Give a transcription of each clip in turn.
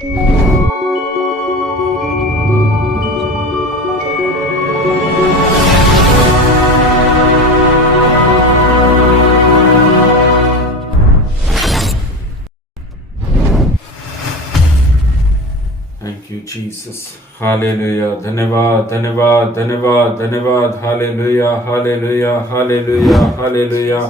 Thank you Jesus, hallelujah. धन्यवाद धन्यवाद धन्यवाद धन्यवाद, हालेलुया हालेलुया हालेलुया हालेलुया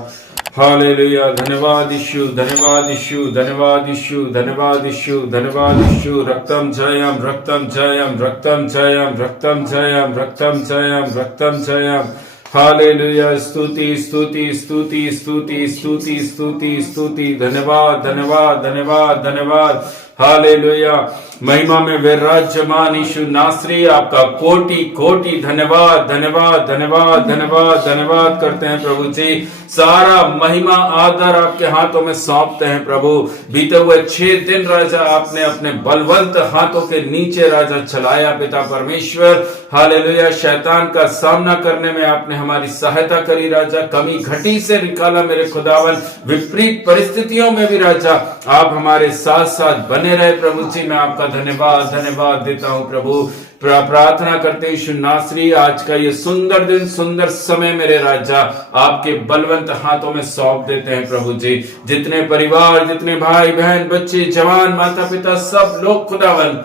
हालेलुया। धन्यवाद यीशु, धन्यवाद यीशु, धन्यवाद यीशु, धन्यवाद यीशु, धन्यवाद यीशु। रक्तम जयम रक्तम जयम रक्तम जयम रक्तम जयम रक्तम जयम रक्तम जयम, हालेलुया। स्तुति स्तुति स्तुति स्तुति स्तुति स्तुति स्तुति, धन्यवाद धन्यवाद धन्यवाद धन्यवाद, हालेलुया। महिमा में विराजमान यीशु नासरी, आपका कोटि कोटि धन्यवाद धन्यवाद धन्यवाद धन्यवाद धन्यवाद करते हैं प्रभु जी। सारा महिमा आदर आपके हाथों में सौंपते हैं प्रभु। बीते हुए 6 दिन राजा आपने अपने बलवंत हाथों के नीचे राजा चलाया पिता परमेश्वर, हालेलुया। शैतान का सामना करने में आपने हमारी सहायता करी राजा, कमी घटी से निकाला मेरे खुदावन। विपरीत परिस्थितियों में भी राजा आप हमारे साथ साथ बने रहे प्रभु जी। मैं आपका धन्यवाद धन्यवाद देता हूं प्रभु। प्रार्थना करते यीशु नासरी, आज का ये सुंदर दिन सुंदर समय मेरे राजा आपके बलवंत हाथों में सौंप देते हैं प्रभु जी। जितने परिवार, जितने भाई बहन, बच्चे, जवान, माता पिता, सब लोग खुदावन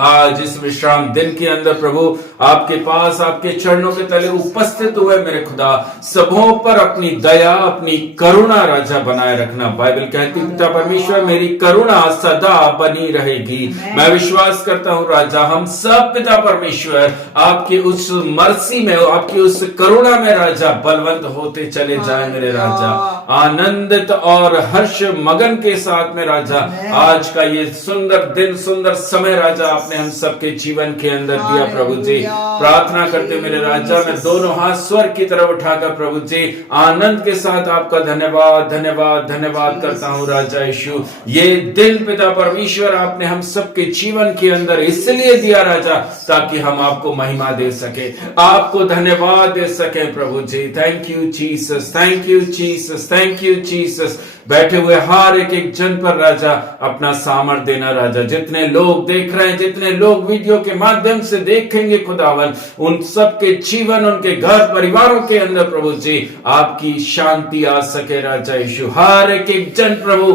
आज इस विश्राम दिन के अंदर प्रभु आपके पास आपके चरणों के तले उपस्थित हुए मेरे खुदा, सबों पर अपनी दया अपनी करुणा राजा बनाए रखना। बाइबल कहती पिता परमेश्वर मेरी करुणा सदा बनी रहेगी। मैं विश्वास करता हूं राजा हम सब पिता परमेश्वर आपकी उस मर्सी में, आपकी उस करुणा में राजा बलवंत होते चले जाए मेरे राजा। आनंदित और हर्ष मगन के साथ में राजा आज का ये सुंदर दिन सुंदर समय राजा आपने हम सबके जीवन के अंदर दिया प्रभु जी। प्रार्थना करते मेरे राजा, मैं दोनों हाथ स्वर्ग की तरफ उठाकर प्रभु जी आनंद के साथ आपका धन्यवाद धन्यवाद धन्यवाद करता हूं राजा यीशु। ये दिन पिता परमेश्वर आपने हम सबके जीवन के अंदर इसलिए दिया राजा ताकि हम आपको महिमा दे सके, आपको धन्यवाद दे सके प्रभु जी। Thank you Jesus, thank you Jesus, thank you Jesus. बैठे हुए हर एक एक जन पर राजा अपना सामर्थ देना राजा। जितने लोग देख रहे हैं, जितने लोग वीडियो के माध्यम से देखेंगे खुदावन, उन सबके जीवन, उनके घर परिवारों के अंदर प्रभु जी आपकी शांति आ सके राजा यीशु। हर एक एक जन प्रभु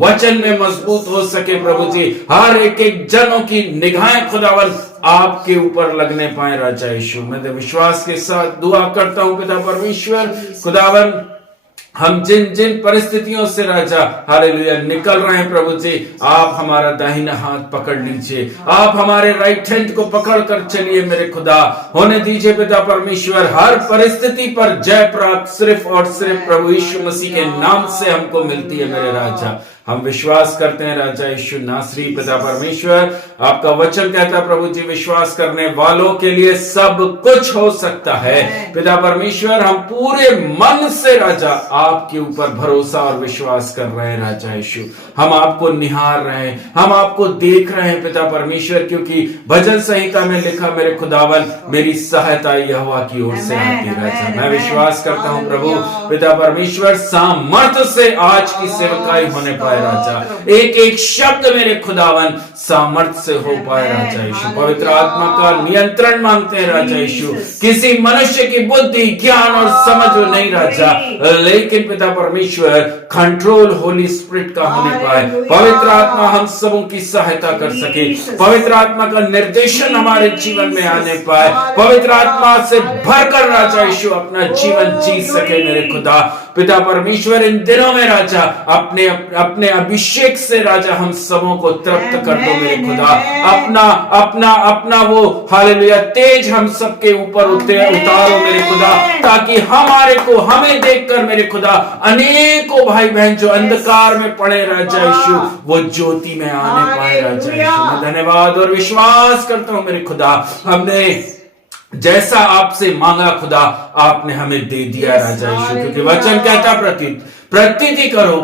वचन में मजबूत हो सके प्रभु जी। हर एक एक जनों की निगाहें खुदावन आपके ऊपर लगने पाए राजा यीशु। मैं विश्वास के साथ दुआ करता हूं पिता परमेश्वर खुदावन, हम जिन जिन परिस्थितियों से राजा हालेलुया निकल रहे हैं प्रभु जी, आप हमारा दाहिना हाथ पकड़ लीजिए, आप हमारे राइट हैंड को पकड़ कर चलिए मेरे खुदा। होने दीजिए पिता परमेश्वर हर परिस्थिति पर जय प्राप्त सिर्फ और सिर्फ प्रभु यीशु मसीह के नाम से हमको मिलती है मेरे राजा। हम विश्वास करते हैं राजा यीशु नासरी पिता परमेश्वर, आपका वचन कहता है प्रभु जी विश्वास करने वालों के लिए सब कुछ हो सकता है पिता परमेश्वर। हम पूरे मन से राजा आपके ऊपर भरोसा और विश्वास कर रहे हैं राजा यीशु। हम आपको निहार रहे हैं, हम आपको देख रहे हैं पिता परमेश्वर, क्योंकि भजन संहिता में लिखा मेरे खुदावन मेरी सहायता यहोवा की ओर से आती है राजा। मैं विश्वास करता हूं प्रभु पिता परमेश्वर सामर्थ्य से आज की सेवकाई होने पाए राजा। एक एक शब्द मेरे खुदावन सामर्थ्य से हो पाए राजा यीशु। पवित्र आत्मा का नियंत्रण मांगते हैं राजा यीशु। किसी मनुष्य की बुद्धि ज्ञान और समझ नहीं राजा, लेकिन पिता परमेश्वर कंट्रोल होली स्पिरिट का होने पाए। पवित्र आत्मा हम सबों की सहायता कर सके, पवित्र आत्मा का निर्देशन हमारे जीवन में आने पाए, पवित्र आत्मा से भरकर राजा यीशु अपना जीवन जी सके मेरे खुदा पिता परमेश्वर। इन दिनों में राजा अपने अपने अभिषेक से राजा हम सबों को तृप्त कर दो मेरे खुदा। अपना अपना अपना वो हालेलुया तेज हम सबके ऊपर उतारो मेरे खुदा, ताकि हमारे को हमें देखकर मेरे खुदा अनेकों भाई बहन जो अंधकार में पड़े राजा यीशु वो ज्योति में आने पाए राजा यीशु। मैं धन्यवाद और विश्वास करता हूं मेरे खुदा, हमने जैसा आपसे मांगा खुदा आपने हमें दे दिया राजा यीशु, क्योंकि वचन कहता प्रतीति करो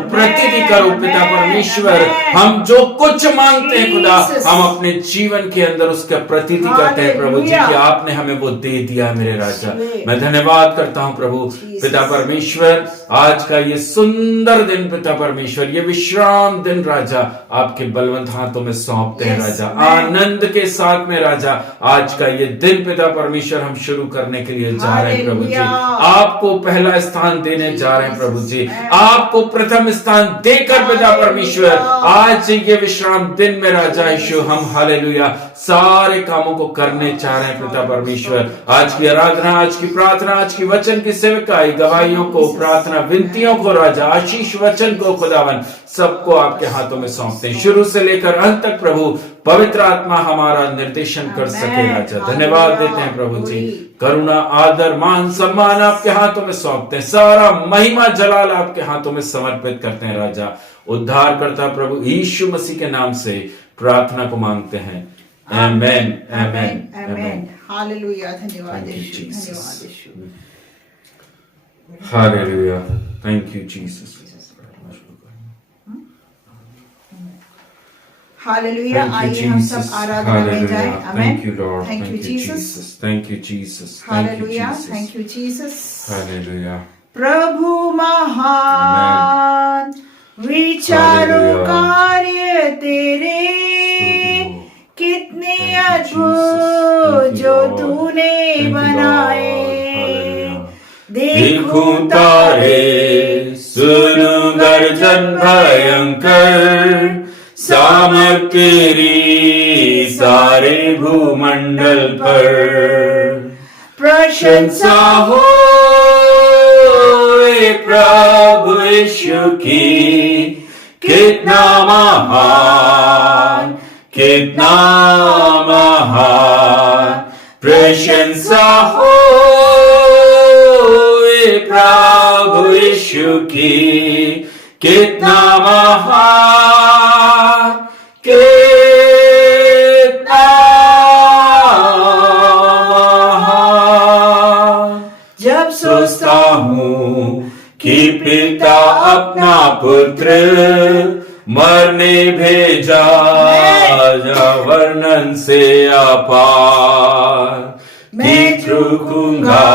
पिता परमेश्वर। हम जो कुछ मांगते हैं खुदा, हम अपने जीवन के अंदर उसका प्रतीति करते हैं प्रभु जी कि आपने हमें वो दे दिया मेरे राजा। मैं धन्यवाद करता हूँ प्रभु पिता परमेश्वर, आज का ये सुंदर दिन पिता परमेश्वर, ये विश्राम दिन राजा आपके बलवंत हाथों में सौंपते हैं राजा। आनंद के साथ में राजा आज का ये दिन पिता परमेश्वर हम शुरू करने के लिए जा रहे हैं प्रभु जी। आपको पहला स्थान देने जा रहे हैं प्रभु जी, आपको प्रथम स्थान देकर पिता परमेश्वर आज ये विश्राम दिन में राजा यीशु हम हालेलुया सारे कामों को करने चाह रहे हैं पिता परमेश्वर। आज की आराधना, आज की प्रार्थना, आज की वचन की सेवकाई, गवाहियों को, प्रार्थना, विनतियों को राजा, आशीष वचन को खुदावन सबको आपके हाथों में सौंपते हैं। शुरू से लेकर अंत तक प्रभु पवित्र आत्मा हमारा निर्देशन कर सके राजा। धन्यवाद देते हैं प्रभु जी। करुणा, आदर, मान, सम्मान आपके हाथों में सौंपते हैं। सारा महिमा जलाल आपके हाथों में समर्पित करते हैं राजा। उद्धार करता प्रभु यीशु मसीह के नाम से प्रार्थना को मांगते हैं। आमेन, आमेन, आमेन। हालेलुया। धन्यवाद यीशु, धन्यवाद यीशु। हालेलुया। Thank you Jesus. हालेलुया। आइए हम सब आराधना में जाएं। आमेन। Thank you Lord, thank you Jesus, thank you Jesus. हालेलुया। Thank you Jesus. हालेलुया। प्रभु महान विचारों कार्य तेरे, कितने अद्भुत जो तूने बनाए। देखूं तारे, सुनूं गर्जन भयंकर, सामर्थ तेरी सारे भूमंडल पर। प्रशंसा हो प्रभु यीशु की, कितना महान, कितना महान। प्रशंसा हो प्रभु यीशु की, कितना महान, कितना महान। जब सोचता हूँ कि पिता अपना पुत्र मरने भेजा, वर्णन से अपार मैं झुकूंगा,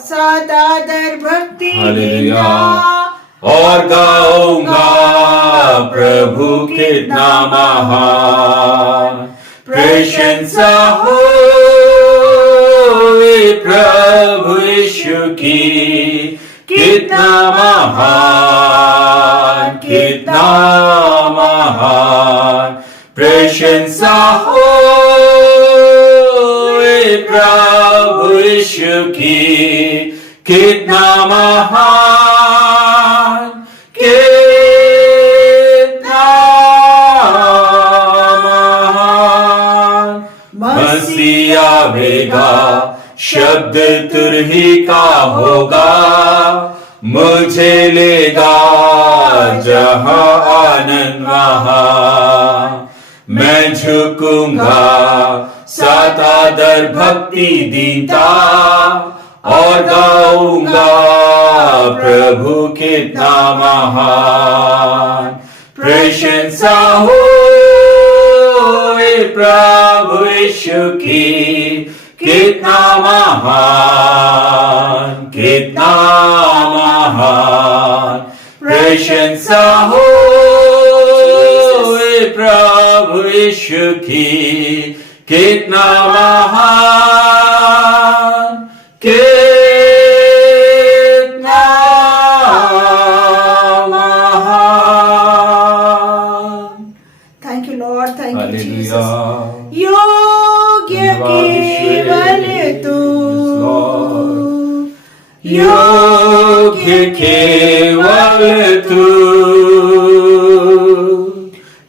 सदादर भक्ति हालेलुया और गाऊंगा प्रभु कितना महान। प्रशंसा हो प्रभु यीशु की, कितना महान, कितना महान। प्रशंसा हो प्रभु यीशु की, कितना महान, कितना महान। मसीह आवेगा, शब्द तुरही का होगा, मुझे लेगा जहां आनंद वहां। मैं झुकूंगा, सतादर भक्ति दीता और गाऊंगा प्रभु कितना महान। प्रशंसा हो प्रभु यीशु की, कितना महान, कितना महान। प्रशंसा हो प्रभु यीशु की, कितना महान, कितना महान। Thank you Lord, thank you Jesus. Hallelujah. योग्य केवल तू, योग्य केवल तू,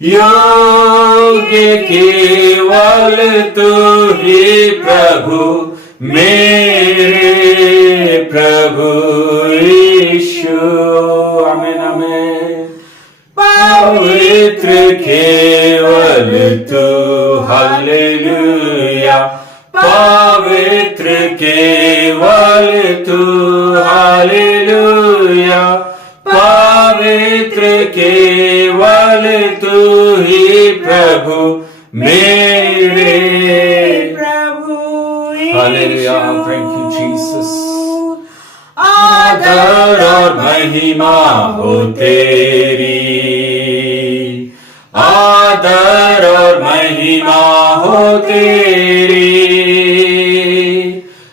योग्य केवल तू ही प्रभु, मेरे प्रभु यीशु। आमीन, आमीन। पवित्र केवल तू, हालेलुया। पवित्र केवल तू, हालेलुया। केवल तू ही प्रभु मेरे प्रभु हालेलुया थैंक यू जीसस आदर और महिमा हो तेरी आदर और महिमा हो तेरी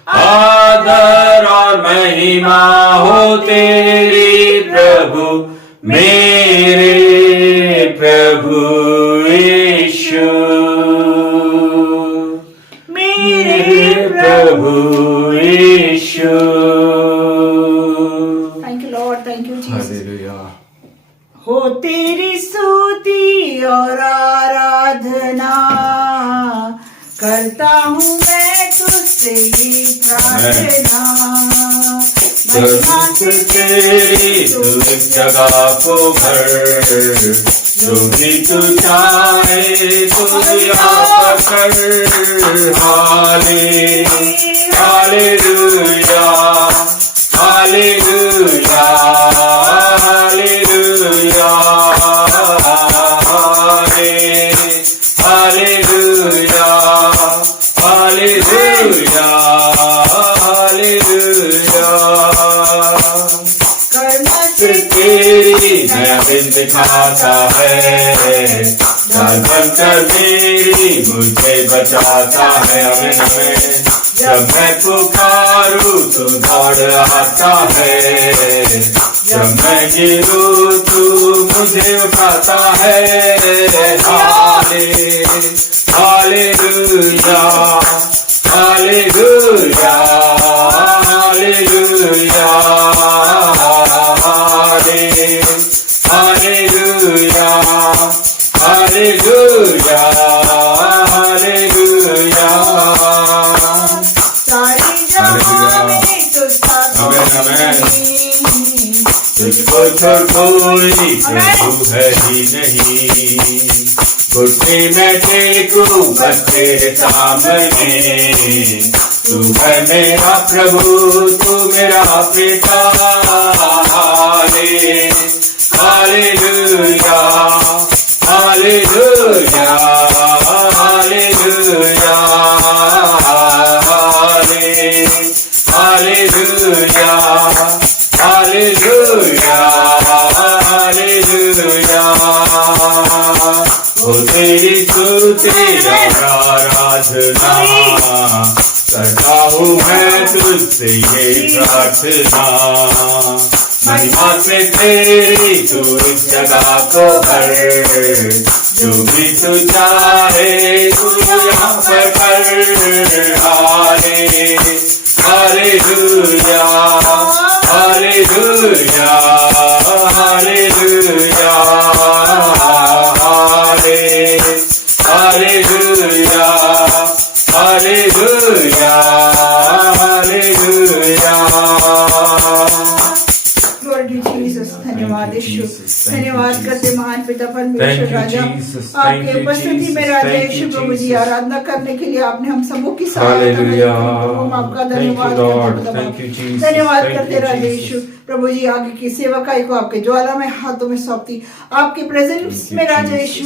आदर और महिमा हो तेरी प्रभु मेरे प्रभु यीशु मेरे प्रभु यीशु thank you Lord thank you Jesus हालेलुया हो तेरी स्तुति और आराधना करता हूँ मैं तुझसे ही प्रार्थना महिमा से तेरी तू इस जगह को भर जो भी तू चाहे तू यहाँ कर हालेलुया हालेलुया हालेलुया हालेलुया हालेलुया हालेलुया हालेलुया करना फिर तेरी नया दिन दिखाता है डाल बनकर मेरी मुझे बचाता है हमें हमें जब मैं पुकारूं तो दौड़ आता है जब मैं गिरूं तू मुझे उठाता है हालेलुया हालेलुया हालेलुया हालेलुया हालेलुया हालेलुया सारी जहां में तो आमेन तुझको छोड़ कोई प्रभु है ही नहीं घुटने में टेकूं बस तेरे सामने तू है मेरा प्रभु तू मेरा पिता हालेलुया हालेलुया हालेलुया हालेलुया हालेलुया हालेलुया ओ तेरी स्तुति और आराधना करता हूँ मैं तुझसे ये प्रार्थना महिमा से तेरी तू इस जगह को भर जो भी तू चाहे तू यहाँ पर कर हालेलुया हालेलुया हालेलुया हालेलुया हालेलुया हालेलुया Lord Jesus, धन्यवाद यीशु धन्यवाद करते महान पिता परमेश्वर राजा आपके उपस्थिति में राजा यीशु प्रभु जी आराधना करने के लिए आपने हम सबों की सहायता की हम आपका धन्यवाद धन्यवाद करते राजा यीशु प्रभु जी आगे की सेवकाई को आपके ज्वाला में हाथों में सौंपती आपके प्रेजेंस में राजा यीशु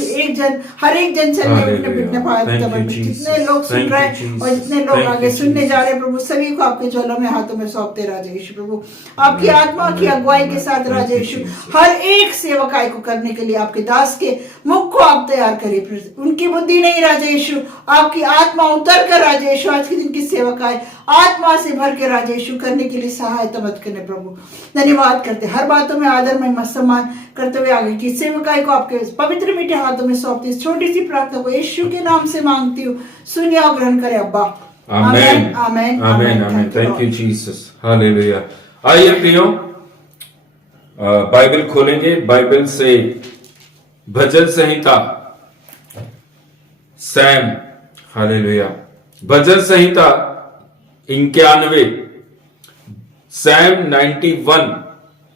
हर एक जन चलने उठने पिटने पाए जितने लोग सुन रहे और जितने लोग आगे सुनने जा रहे प्रभु सभी को आपके ज्वाला में हाथों में सौंपते राजा यीशु प्रभु आपकी आत्मा की अगुवाई के साथ राजा यीशु हर एक सेवकाई को करने के लिए आपके दास के मुख को आप तैयार करिए उनकी बुद्धि नहीं राजा यीशु आपकी आत्मा उतर कर राजा यीशु आज के दिन की सेवकाई आत्मा से भर के राजा यीशु करने के लिए सहायता मत करने प्रभु धन्यवाद करते हर बातों में आदर में सम्मान करते हुए आगे की सेवकाई को आपके पवित्र मीठे हाथों में सौंपती छोटी सी प्रार्थना को यीशु के नाम से मांगती हूँ सुनिए और ग्रहण करे अब्बा आमेन आमेन आमेन आमेन थैंक यू जीसस हालेलुया आइए प्रियो बाइबल खोलेंगे बाइबल से भजन संहिता सैम हालेलुया भजन संहिता 91 सैम 91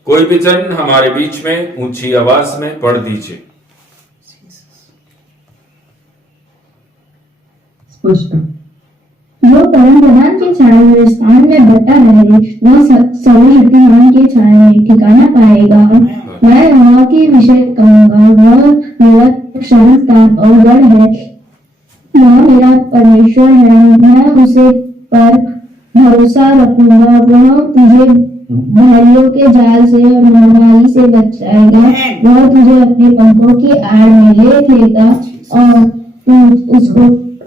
कोई भी जन हमारे बीच में ऊंची आवाज में पढ़ दीजिए स्पष्ट जो परम प्रधान के के छाए हुए स्थान में बटा रहे, वह सर्वशक्तिमान के छाए में ठिकाना पाएगा। मैं यहोवा के विषय कहूंगा, वह मेरा शरण स्थान और गढ़ है, वह मेरा परमेश्वर है, मैं उसे पर भरोसा रखूंगा। वह तुझे भाइयों के जाल से और महामारी से बचाएगा, वह तुझे अपने पंखों की आड़ में ले लेगा और तू उसको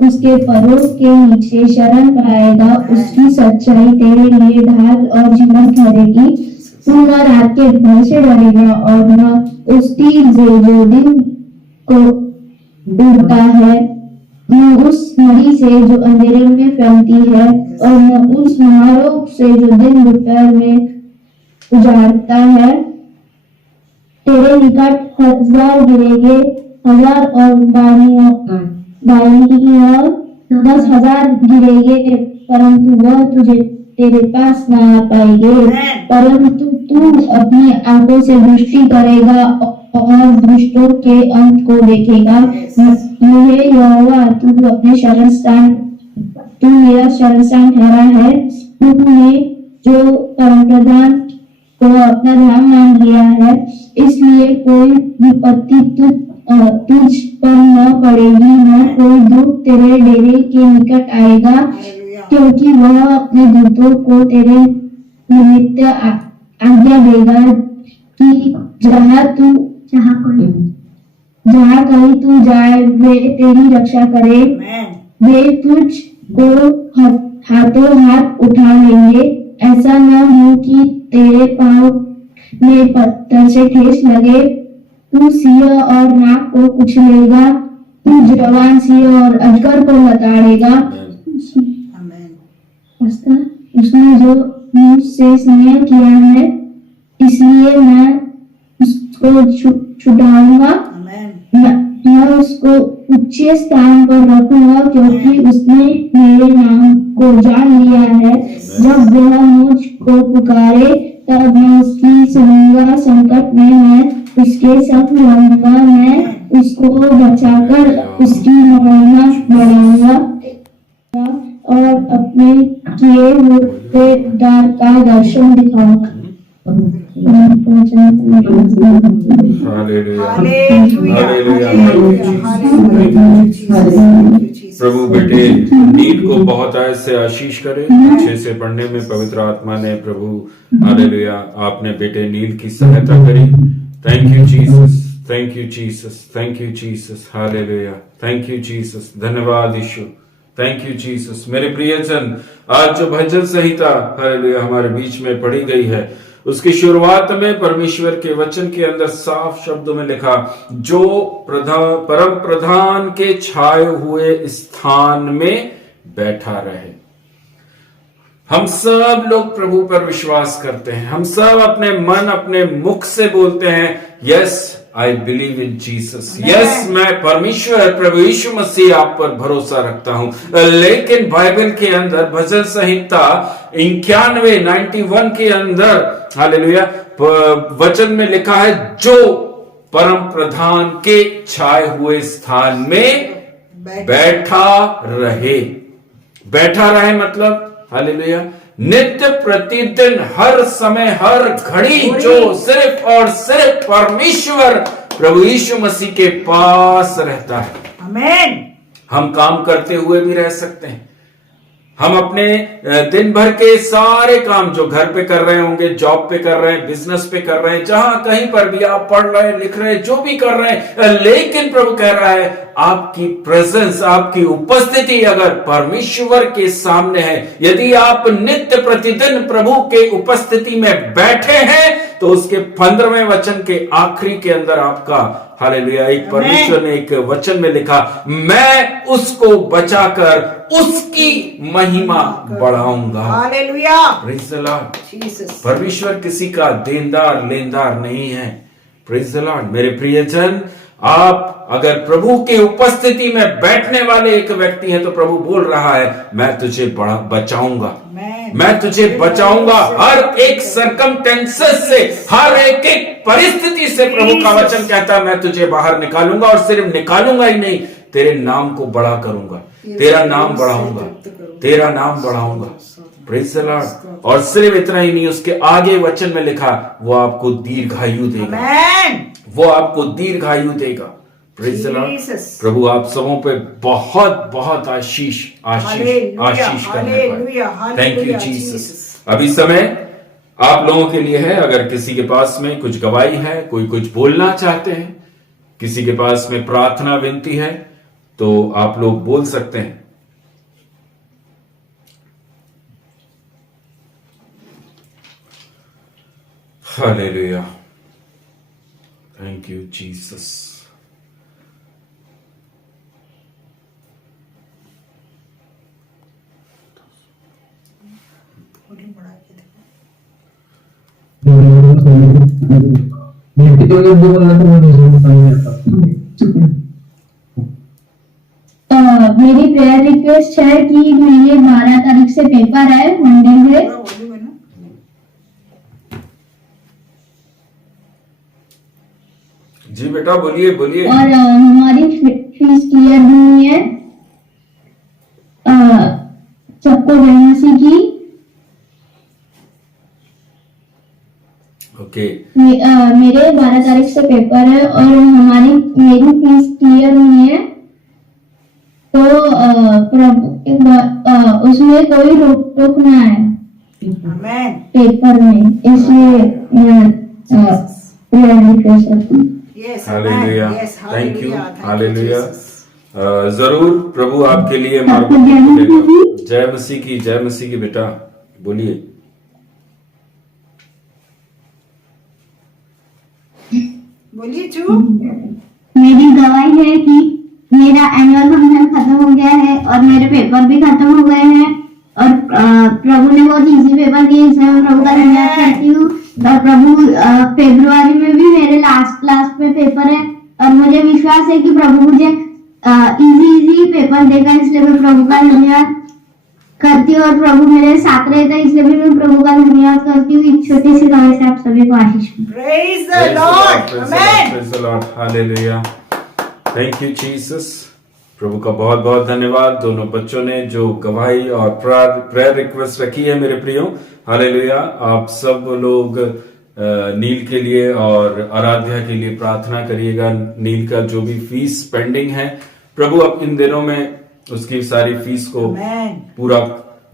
उसके परों के नीचे शरण पाएगा। उसकी सच्चाई तेरे लिए ढाल और जीवन ठहरेगी। तू न रात के भय से डरेगा और न उस तीर से जो दिन को उड़ता है, न उस नदी से जो अंधेरे में फैलती है, और न उस महारोग से जो दिन दोपहर में उजाड़ता है। तेरे निकट 1000 गिरेंगे, 1000 और बाइयों 10,000 गिरेंगे, परंतु वह तुझे तेरे पास न आ पाएंगे। परंतु तू अपनी आंखों से दृष्टि करेगा और दुष्टों के अंत को देखेगा। हे यहोवा, तू अपने शरण स्थान, तू मेरा शरण स्थान ठहरा है। तूने जो परमप्रधान को अपना धाम मान लिया है, इसलिए कोई विपत्ति तुझ पर न पड़ेगी, न कोई दुख तेरे डेरे के निकट आएगा, क्योंकि वह अपने दूतों को तेरे निमित्त आज्ञा देगा कि जहाँ कहीं तू जाए वे तेरी रक्षा करे। वे तुझको हाथों हाथ उठा लेंगे, ऐसा न हो कि तेरे पांव में पत्थर से ठेस लगे। तू सिंह और नाग को कुचलेगा, तू जवान सिंह और अजगर को लताड़ेगा। उसने जो मुझसे स्नेह किया है, इसलिए मैं उसको छुड़ाऊंगा। मैं उसको उच्च स्थान पर रखूंगा, क्योंकि उसने मेरे नाम को जान लिया है। जब वह मुझको पुकारे, तब मैं उसकी सुनूंगा। संकट में मैं उसके संग रहूंगा, मैं उसको बचाकर उसकी महिमा बढ़ाऊंगा और अपने किए हुए दान का दर्शन दिखाऊंगा। प्रभु बेटे नील को बहुत आयत से आशीष करे, अच्छे से पढ़ने में पवित्र आत्मा ने प्रभु हालेलुया आपने बेटे नील की सहायता करी। Thank you Jesus, thank you Jesus, thank you Jesus, हालेलुया, थैंक यू जीसस, धन्यवाद यीशु, थैंक यू जीसस। मेरे प्रियजन, आज जो भजन संहिता हालेलुया हमारे बीच में पढ़ी गई है, उसकी शुरुआत में परमेश्वर के वचन के अंदर साफ शब्दों में लिखा, जो परम प्रधान के छाए हुए स्थान में बैठा रहे। हम सब लोग प्रभु पर विश्वास करते हैं, हम सब अपने मन अपने मुख से बोलते हैं, yes I believe in Jesus, yes मैं परमेश्वर प्रभु यीशु मसीह आप पर भरोसा रखता हूं। लेकिन बाइबल के अंदर भजन संहिता 91 के अंदर हालेलुया वचन में लिखा है, जो परम प्रधान के छाए हुए स्थान में बैठा रहे। बैठा रहे मतलब हालेलुया नित्य प्रतिदिन हर समय हर घड़ी जो सिर्फ और सिर्फ परमेश्वर प्रभु यीशु मसीह के पास रहता है। आमीन। हम काम करते हुए भी रह सकते हैं, हम अपने दिन भर के सारे काम जो घर पे कर रहे होंगे, जॉब पे कर रहे हैं, बिजनेस पे कर रहे हैं, जहां कहीं पर भी आप पढ़ रहे हैं, लिख रहे हैं, जो भी कर रहे हैं, लेकिन प्रभु कह रहा है आपकी प्रेजेंस, आपकी उपस्थिति अगर परमेश्वर के सामने है, यदि आप नित्य प्रतिदिन प्रभु के उपस्थिति में बैठे हैं, तो उसके 15वें वचन के आखिरी के अंदर आपका हालेलुया एक परमेश्वर ने एक वचन में लिखा, मैं उसको बचाकर उसकी महिमा बढ़ाऊंगा। Hallelujah, praise the Lord. Jesus, परमेश्वर किसी का देनदार लेनदार नहीं है। Praise the Lord. मेरे प्रियजन, आप अगर प्रभु की उपस्थिति में बैठने वाले एक व्यक्ति हैं, तो प्रभु बोल रहा है, मैं तुझे बचाऊंगा, मैं तुझे बचाऊंगा हर एक सरकमस्टेंसेस से, हर एक एक परिस्थिति से। प्रभु का वचन कहता है मैं तुझे बाहर निकालूंगा, और सिर्फ निकालूंगा ही नहीं, तेरे नाम को बड़ा करूंगा, तेरा नाम बढ़ाऊंगा, तेरा नाम बढ़ाऊंगा। Praise the Lord. और सिर्फ इतना ही नहीं, उसके आगे वचन में लिखा वो आपको दीर्घायु देगा, वो आपको दीर्घायु देगा। Praise the Lord. प्रभु आप सबों पे बहुत बहुत आशीष आशीष आशीष करने पाए। Thank you Jesus. अभी समय आप लोगों के लिए है। अगर किसी के पास में कुछ गवाही है, कोई कुछ बोलना चाहते हैं, किसी के पास में प्रार्थना विनती है, तो आप लोग बोल सकते हैं। हालेलुया। Thank you Jesus. मेरी प्रेयर रिक्वेस्ट है कि मेरे 12 तारीख से पेपर है मंडे में। जी बेटा बोलिए बोलिए। और हमारी फीस क्लियर नहीं है सबको वैकेंसी की। ओके। मेरे 12 तारीख से पेपर है और मेरी फीस क्लियर नहीं है, तो उसमें कोई रोक टोक ना है पेपर में, इसलिए मैं प्रेयर रिक्वेस्ट करती हूँ। हालेलुया। Thank you. हालेलुया। जरूर प्रभु आपके लिए जय मसीह की, जय मसीह की। बेटा बोलिए। बोलिए चू। मेरी गवाही है कि मेरा एनुअल फंक्शन खत्म हो गया है और मेरे पेपर भी खत्म हो गए हैं और प्रभु ने बहुत इजी पेपर दिए, इसमें मैं प्रभु का धन्यवाद करती हूँ। और प्रभु फरवरी में भी मेरे लास्ट में पेपर है और मुझे विश्वास है कि प्रभु मुझे इजी पेपर देगा, इसलिए मैं प्रभु का धन्यवाद करती हूँ और प्रभु मेरे साथ रहेगा, इसलिए भी मैं प्रभु का धन्यवाद करती हूँ। एक छोटी सी गवाही से आप सभी को आशीष। Praise the Lord. आमेन। Praise the Lord. हालेलुया। Thank you Jesus. प्रभु का बहुत बहुत धन्यवाद। दोनों बच्चों ने जो गवाही और प्रेयर रिक्वेस्ट रखी है मेरे प्रियो। हालेलुया। आप सब लोग नील के लिए और आराध्या के लिए प्रार्थना करिएगा। नील का जो भी फीस पेंडिंग है, प्रभु अब इन दिनों में उसकी सारी फीस को पूरा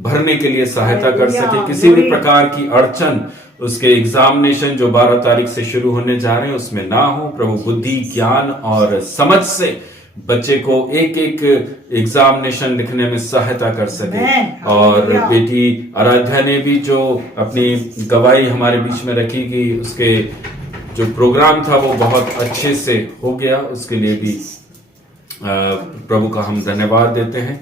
भरने के लिए सहायता कर सके। किसी भी प्रकार की अड़चन उसके एग्जामिनेशन जो 12 तारीख से शुरू होने जा रहे हैं उसमें ना हो। प्रभु बुद्धि, ज्ञान और समझ से बच्चे को एक एक एग्जामिनेशन लिखने में सहायता कर सके। और बेटी आराध्या ने भी जो अपनी गवाही हमारे बीच में रखी कि उसके जो प्रोग्राम था वो बहुत अच्छे से हो गया, उसके लिए भी प्रभु का हम धन्यवाद देते हैं।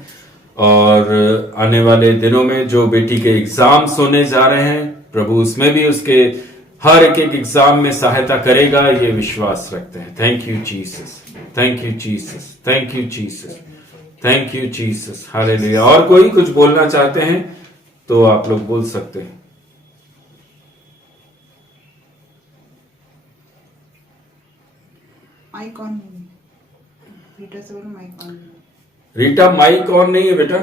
और आने वाले दिनों में जो बेटी के एग्जाम्स होने जा रहे हैं, प्रभु उसमें भी उसके हर एक एग्जाम में सहायता करेगा, ये विश्वास रखते हैं। Thank you Jesus, thank you Jesus, thank you Jesus, thank you Jesus. Hallelujah. और कोई कुछ बोलना चाहते हैं तो आप लोग बोल सकते हैं। माइक ऑन नहीं। रीटा से बोलो mike on. Rita mike on नहीं है बेटा।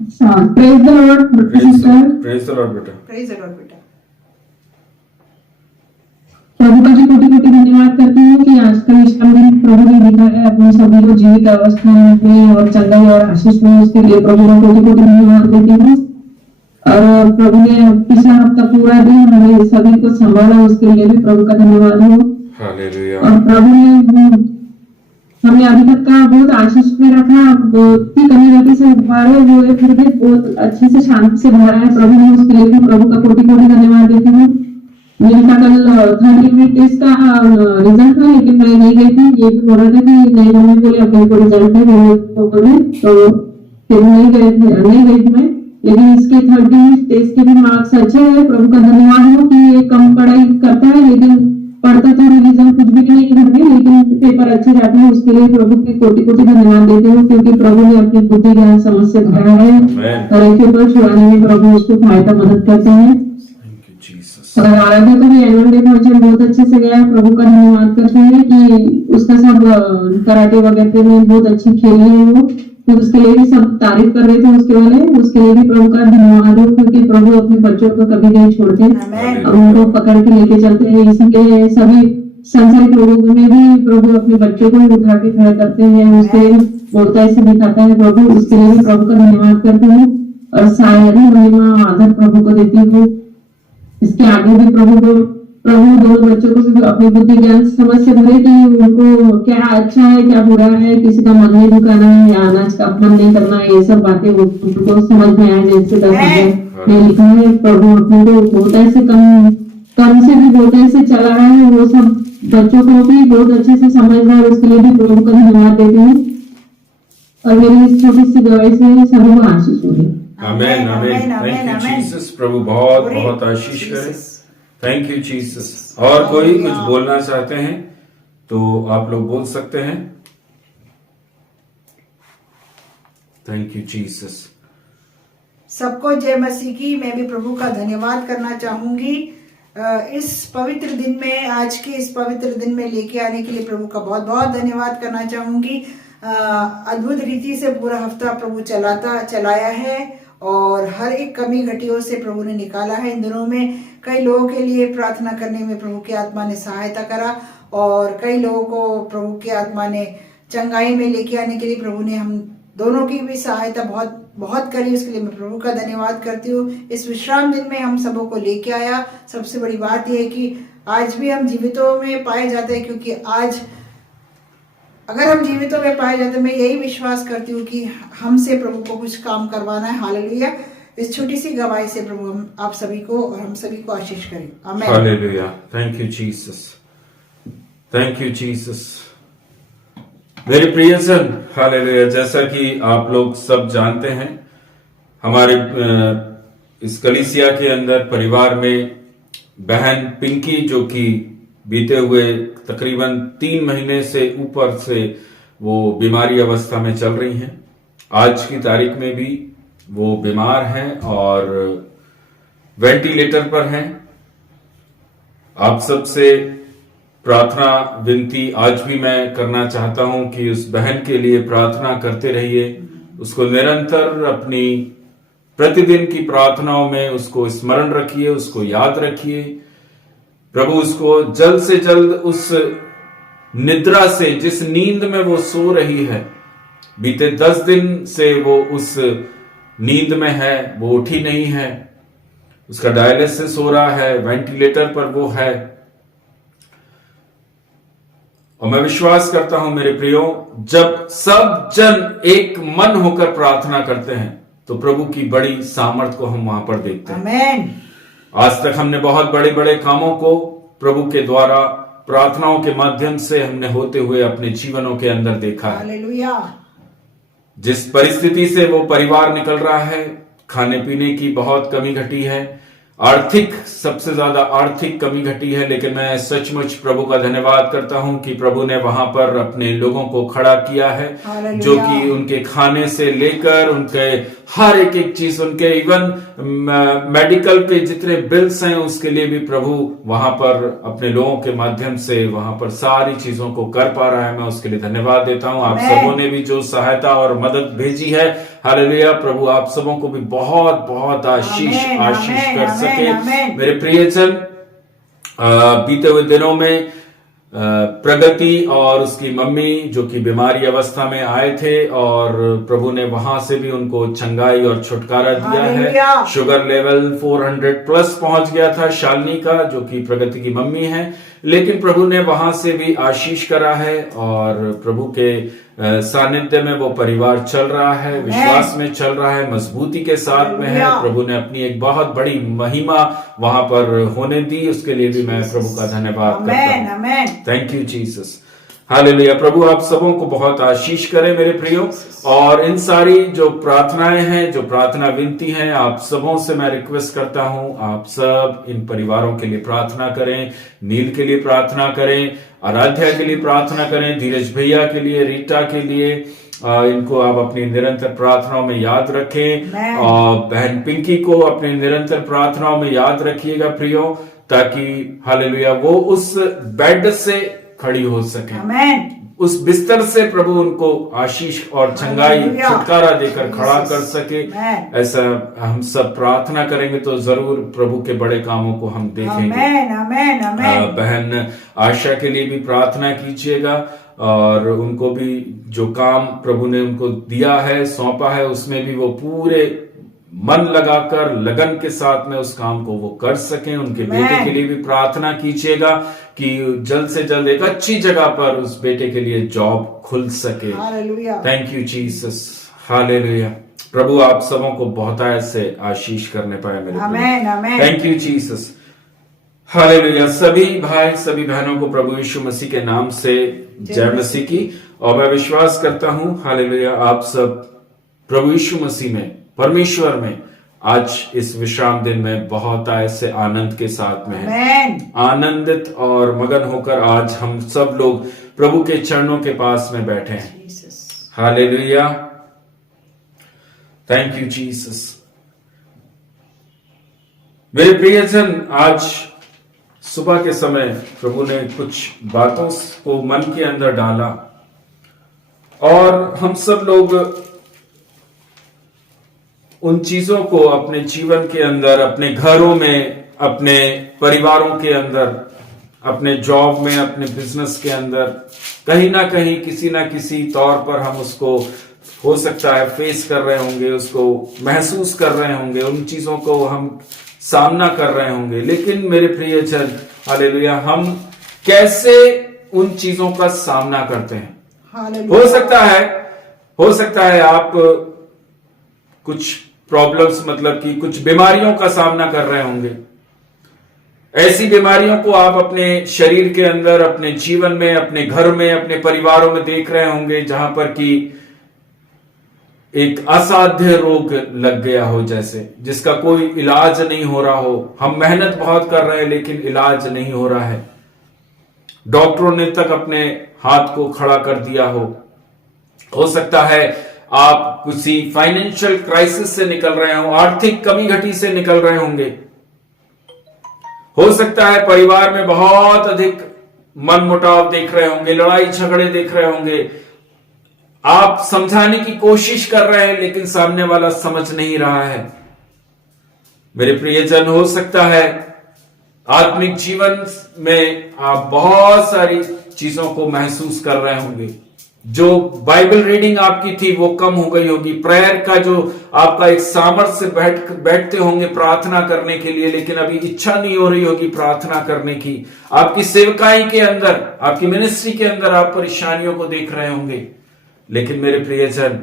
Praise the Lord sister. Praise the Lord बेटा। प्रेज द लॉर्ड बेटा। प्रभु का जी कोटि कोटि धन्यवाद करती हूँ कि आजकल इस टाइम में प्रभु ने दिखा है अपने सभी को जीवित अवस्था में और चंगाई और आशीष में, उसके लिए प्रभु को कोटि कोटि धन्यवाद देती हूँ। और प्रभु ने पिछला हफ्ता पूरा दिन हमें सभी को संभाला, उसके लिए भी प्रभु का धन्यवाद हो। हालेलुया। और प्रभु ने हमें अभी तक का बहुत आशीष में रखा, बहुत ही कमी गति से उभारे हुए फिर भी बहुत अच्छे से शांति से भरा है प्रभु ने, उसके लिए भी प्रभु का कोटि कोटि धन्यवाद देती हूँ। मेरा कल 3rd यूनिट टेस्ट का रिजल्ट था, लेकिन मैं नहीं गई थी। ये भी बोल रहा था कि नहीं मम्मी बोले अपने को रिजल्ट है तो फिर नहीं गई थी मैं। लेकिन इसके 3rd यूनिट टेस्ट के भी मार्क्स अच्छे हैं। प्रभु का धन्यवाद हो कि ये कम पढ़ाई करता है लेकिन पढ़ता तो रिवीजन कुछ भी नहीं घर में, लेकिन पेपर अच्छे जाते हैं, उसके लिए प्रभु की कोटि कोटि धन्यवाद देते हैं, क्योंकि प्रभु ने अपनी बुद्धि ज्ञान समझ से भरा है और ऐसे पर छुड़ाने में प्रभु उसको सहायता मदद करते हैं। और आराध्या को भी एनुअल डे फंक्शन बहुत अच्छे से गया। प्रभु का धन्यवाद करते हैं कि उसका सब कराटे वगैरह में बहुत अच्छी खेली है वो, तो उसके लिए भी सब तारीफ कर रहे थे उसके लिए भी प्रभु का धन्यवाद हो, क्योंकि प्रभु अपने बच्चों को कभी नहीं छोड़ते और उनको पकड़ के लेके चलते हैं। इसलिए सभी संसारिक लोगों में भी प्रभु अपने बच्चों को उठा के खड़ा करते हैं, उसके लिए बोलता ऐसे दिखाता है प्रभु, उसके लिए भी प्रभु का धन्यवाद करती हूँ और सारी महिमा आदर प्रभु को देती हूँ। इसके आगे भी प्रभु दोनों बच्चों को भी अपनी बुद्धि ज्ञान समझ से भरे कि उनको क्या अच्छा है क्या बुरा है, किसी का मन नहीं दुखाना है या अनाज का अपमान नहीं करना, ये सब बातें उनको समझ में आए। जैसे 10 में लिखा है प्रभु अपने को बहुत ऐसे कम से भी बहुत ऐसे चला रहा है, वो सब बच्चों को भी बहुत अच्छे से समझ रहा है। उसके लिए भी प्रभु का धन्यवाद देती हूँ और मेरी इस छोटी सी गवाही से सभी को आशीष हो रही। आमेन आमेन। Thank you Jesus. प्रभु बहुत बहुत आशीष करे। Thank you Jesus. और कोई कुछ बोलना चाहते हैं तो आप लोग बोल सकते हैं। Thank you Jesus. सबको जय मसीह की। मैं भी प्रभु का धन्यवाद करना चाहूंगी इस पवित्र दिन में, आज के इस पवित्र दिन में लेके आने के लिए प्रभु का बहुत बहुत धन्यवाद करना चाहूंगी। अद्भुत रीति से पूरा हफ्ता प्रभु चलाया है और हर एक कमी घटियों से प्रभु ने निकाला है। इन दिनों में कई लोगों के लिए प्रार्थना करने में प्रभु की आत्मा ने सहायता करा और कई लोगों को प्रभु की आत्मा ने चंगाई में लेके आने के लिए प्रभु ने हम दोनों की भी सहायता बहुत बहुत करी। उसके लिए मैं प्रभु का धन्यवाद करती हूँ। इस विश्राम दिन में हम सबों को लेके आया। सबसे बड़ी बात यह है कि आज भी हम जीवितों में पाए जाते हैं, क्योंकि आज अगर हम जीवितों में पाए जाते हैं, मैं यही विश्वास करती हूँ कि हमसे प्रभु को कुछ काम करवाना है। हालेलुया। इस छोटी सी गवाही से प्रभु हम आप सभी को और हम सभी को आशीष करें। आमीन। Hallelujah. Thank you Jesus. Thank you Jesus. मेरे प्रियजन, हालेलुया। जैसा कि आप लोग सब जानते हैं, हमारे इस कलीसिया के अंदर परिवार में बहन पिंकी, जो कि बीते हुए तकरीबन 3 महीने से ऊपर से वो बीमारी अवस्था में चल रही हैं। आज की तारीख में भी वो बीमार हैं और वेंटिलेटर पर हैं। आप सबसे प्रार्थना विनती आज भी मैं करना चाहता हूं कि उस बहन के लिए प्रार्थना करते रहिए। उसको निरंतर अपनी प्रतिदिन की प्रार्थनाओं में उसको स्मरण रखिए, उसको याद रखिए। प्रभु उसको जल्द से जल्द उस निद्रा से, जिस नींद में वो सो रही है, बीते 10 दिन से वो उस नींद में है, वो उठी नहीं है, उसका डायलिसिस हो रहा है, वेंटिलेटर पर वो है। और मैं विश्वास करता हूं मेरे प्रियो, जब सब जन एक मन होकर प्रार्थना करते हैं तो प्रभु की बड़ी सामर्थ को हम वहां पर देखते हैं। आमीन। आज तक हमने बहुत बड़े बड़े कामों को प्रभु के द्वारा प्रार्थनाओं के माध्यम से हमने होते हुए अपने जीवनों के अंदर देखा है। हालेलुया। जिस परिस्थिति से वो परिवार निकल रहा है, खाने पीने की बहुत कमी घटी है, आर्थिक सबसे ज्यादा आर्थिक कमी घटी है, लेकिन मैं सचमुच प्रभु का धन्यवाद करता हूं कि प्रभु ने वहां पर अपने लोगों को खड़ा किया है, जो कि उनके खाने से लेकर उनके हर एक चीज, उनके इवन मेडिकल के जितने बिल्स हैं उसके लिए भी प्रभु वहां पर अपने लोगों के माध्यम से वहां पर सारी चीजों को कर पा रहा है। मैं उसके लिए धन्यवाद देता हूं। आप सबों ने भी जो सहायता और मदद भेजी है, हालेलुया, प्रभु आप सबों को भी बहुत बहुत आशीष कर सके। मेरे प्रियजन, बीते हुए दिनों में प्रगति और उसकी मम्मी जो कि बीमारी अवस्था में आए थे और प्रभु ने वहां से भी उनको चंगाई और छुटकारा दिया है। शुगर लेवल 400 प्लस पहुंच गया था शालिनी का, जो कि प्रगति की मम्मी है, लेकिन प्रभु ने वहां से भी आशीष करा है और प्रभु के सानिध्य में वो परिवार चल रहा है, विश्वास में चल रहा है, मजबूती के साथ में है। प्रभु ने अपनी एक बहुत बड़ी महिमा वहां पर होने दी, उसके लिए भी मैं प्रभु का धन्यवाद करता हूं। Thank you Jesus. हालेलुया। प्रभु आप सबों को बहुत आशीष करे मेरे प्रियो। और इन सारी जो प्रार्थनाएं हैं, जो प्रार्थना विनती हैं, आप सबों से मैं रिक्वेस्ट करता हूं, आप सब इन परिवारों के लिए प्रार्थना करें। नील के लिए प्रार्थना करें, आराध्या के लिए प्रार्थना करें, धीरज भैया के लिए, रीटा के लिए, इनको आप अपनी निरंतर प्रार्थनाओं में याद रखें। और बहन पिंकी को अपनी निरंतर प्रार्थनाओं में याद रखिएगा प्रियो। ताकि हालेलुया वो उस बेड से खड़ी हो सके, आमेन। उस बिस्तर से प्रभु उनको आशीष और चंगाई हालेलुया। छुटकारा देकर खड़ा कर सके। आमेन। ऐसा हम सब प्रार्थना करेंगे तो जरूर प्रभु के बड़े कामों को हम देखेंगे। आमेन, आमेन, आमेन। बहन आशा के लिए भी प्रार्थना कीजिएगा और उनको भी जो काम प्रभु ने उनको दिया है, सौंपा है, उसमें भी वो पूरे मन लगाकर लगन के साथ में उस काम को वो कर सकें। उनके बेटे के लिए भी प्रार्थना कीजिएगा कि जल्द से जल्द एक अच्छी जगह पर उस बेटे के लिए जॉब खुल सके। हालेलुया। थैंक यू जीसस, हालेलुया। प्रभु आप सबों को बहुतायत से आशीष करने पाए मेरे। आमेन, आमेन। थैंक यू जीसस, हालेलुया। सभी भाई सभी बहनों को प्रभु यीशु मसीह के नाम से जय मसीह की। और मैं विश्वास करता हूं हालेलुया आप सब प्रभु यीशु मसीह में, परमेश्वर में आज इस विश्राम दिन में बहुत ऐसे आनंद के साथ में हैं, आमेन। आनंदित और मगन होकर आज हम सब लोग प्रभु के चरणों के पास में बैठे हैं। जीसस। हालेलुया, थैंक यू जीसस। मेरे प्रियजन, आज सुबह के समय प्रभु ने कुछ बातों को मन के अंदर डाला और हम सब लोग उन चीजों को अपने जीवन के अंदर, अपने घरों में, अपने परिवारों के अंदर, अपने जॉब में, अपने बिजनेस के अंदर कहीं ना कहीं किसी ना किसी तौर पर हम उसको हो सकता है फेस कर रहे होंगे, उसको महसूस कर रहे होंगे, उन चीजों को हम सामना कर रहे होंगे। लेकिन मेरे प्रियजन हालेलुया, हम कैसे उन चीजों का सामना करते हैं? हालेलुया। हो सकता है आप कुछ प्रॉब्लम्स, मतलब कि कुछ बीमारियों का सामना कर रहे होंगे। ऐसी बीमारियों को आप अपने शरीर के अंदर, अपने जीवन में, अपने घर में, अपने परिवारों में देख रहे होंगे, जहां पर कि एक असाध्य रोग लग गया हो, जैसे जिसका कोई इलाज नहीं हो रहा हो। हम मेहनत बहुत कर रहे हैं लेकिन इलाज नहीं हो रहा है। डॉक्टरों ने तक अपने हाथ को खड़ा कर दिया हो सकता है आप किसी फाइनेंशियल क्राइसिस से निकल रहे हो, आर्थिक कमी घटी से निकल रहे होंगे। हो सकता है परिवार में बहुत अधिक मनमुटाव देख रहे होंगे, लड़ाई झगड़े देख रहे होंगे। आप समझाने की कोशिश कर रहे हैं लेकिन सामने वाला समझ नहीं रहा है। मेरे प्रियजन, हो सकता है आत्मिक जीवन में आप बहुत सारी चीजों को महसूस कर रहे होंगे। जो बाइबल रीडिंग आपकी थी वो कम हो गई होगी। प्रेयर का जो आपका एक सामर्थ्य से बैठते होंगे प्रार्थना करने के लिए, लेकिन अभी इच्छा नहीं हो रही होगी प्रार्थना करने की। आपकी सेवकाई के अंदर, आपकी मिनिस्ट्री के अंदर आप परेशानियों को देख रहे होंगे। लेकिन मेरे प्रियजन,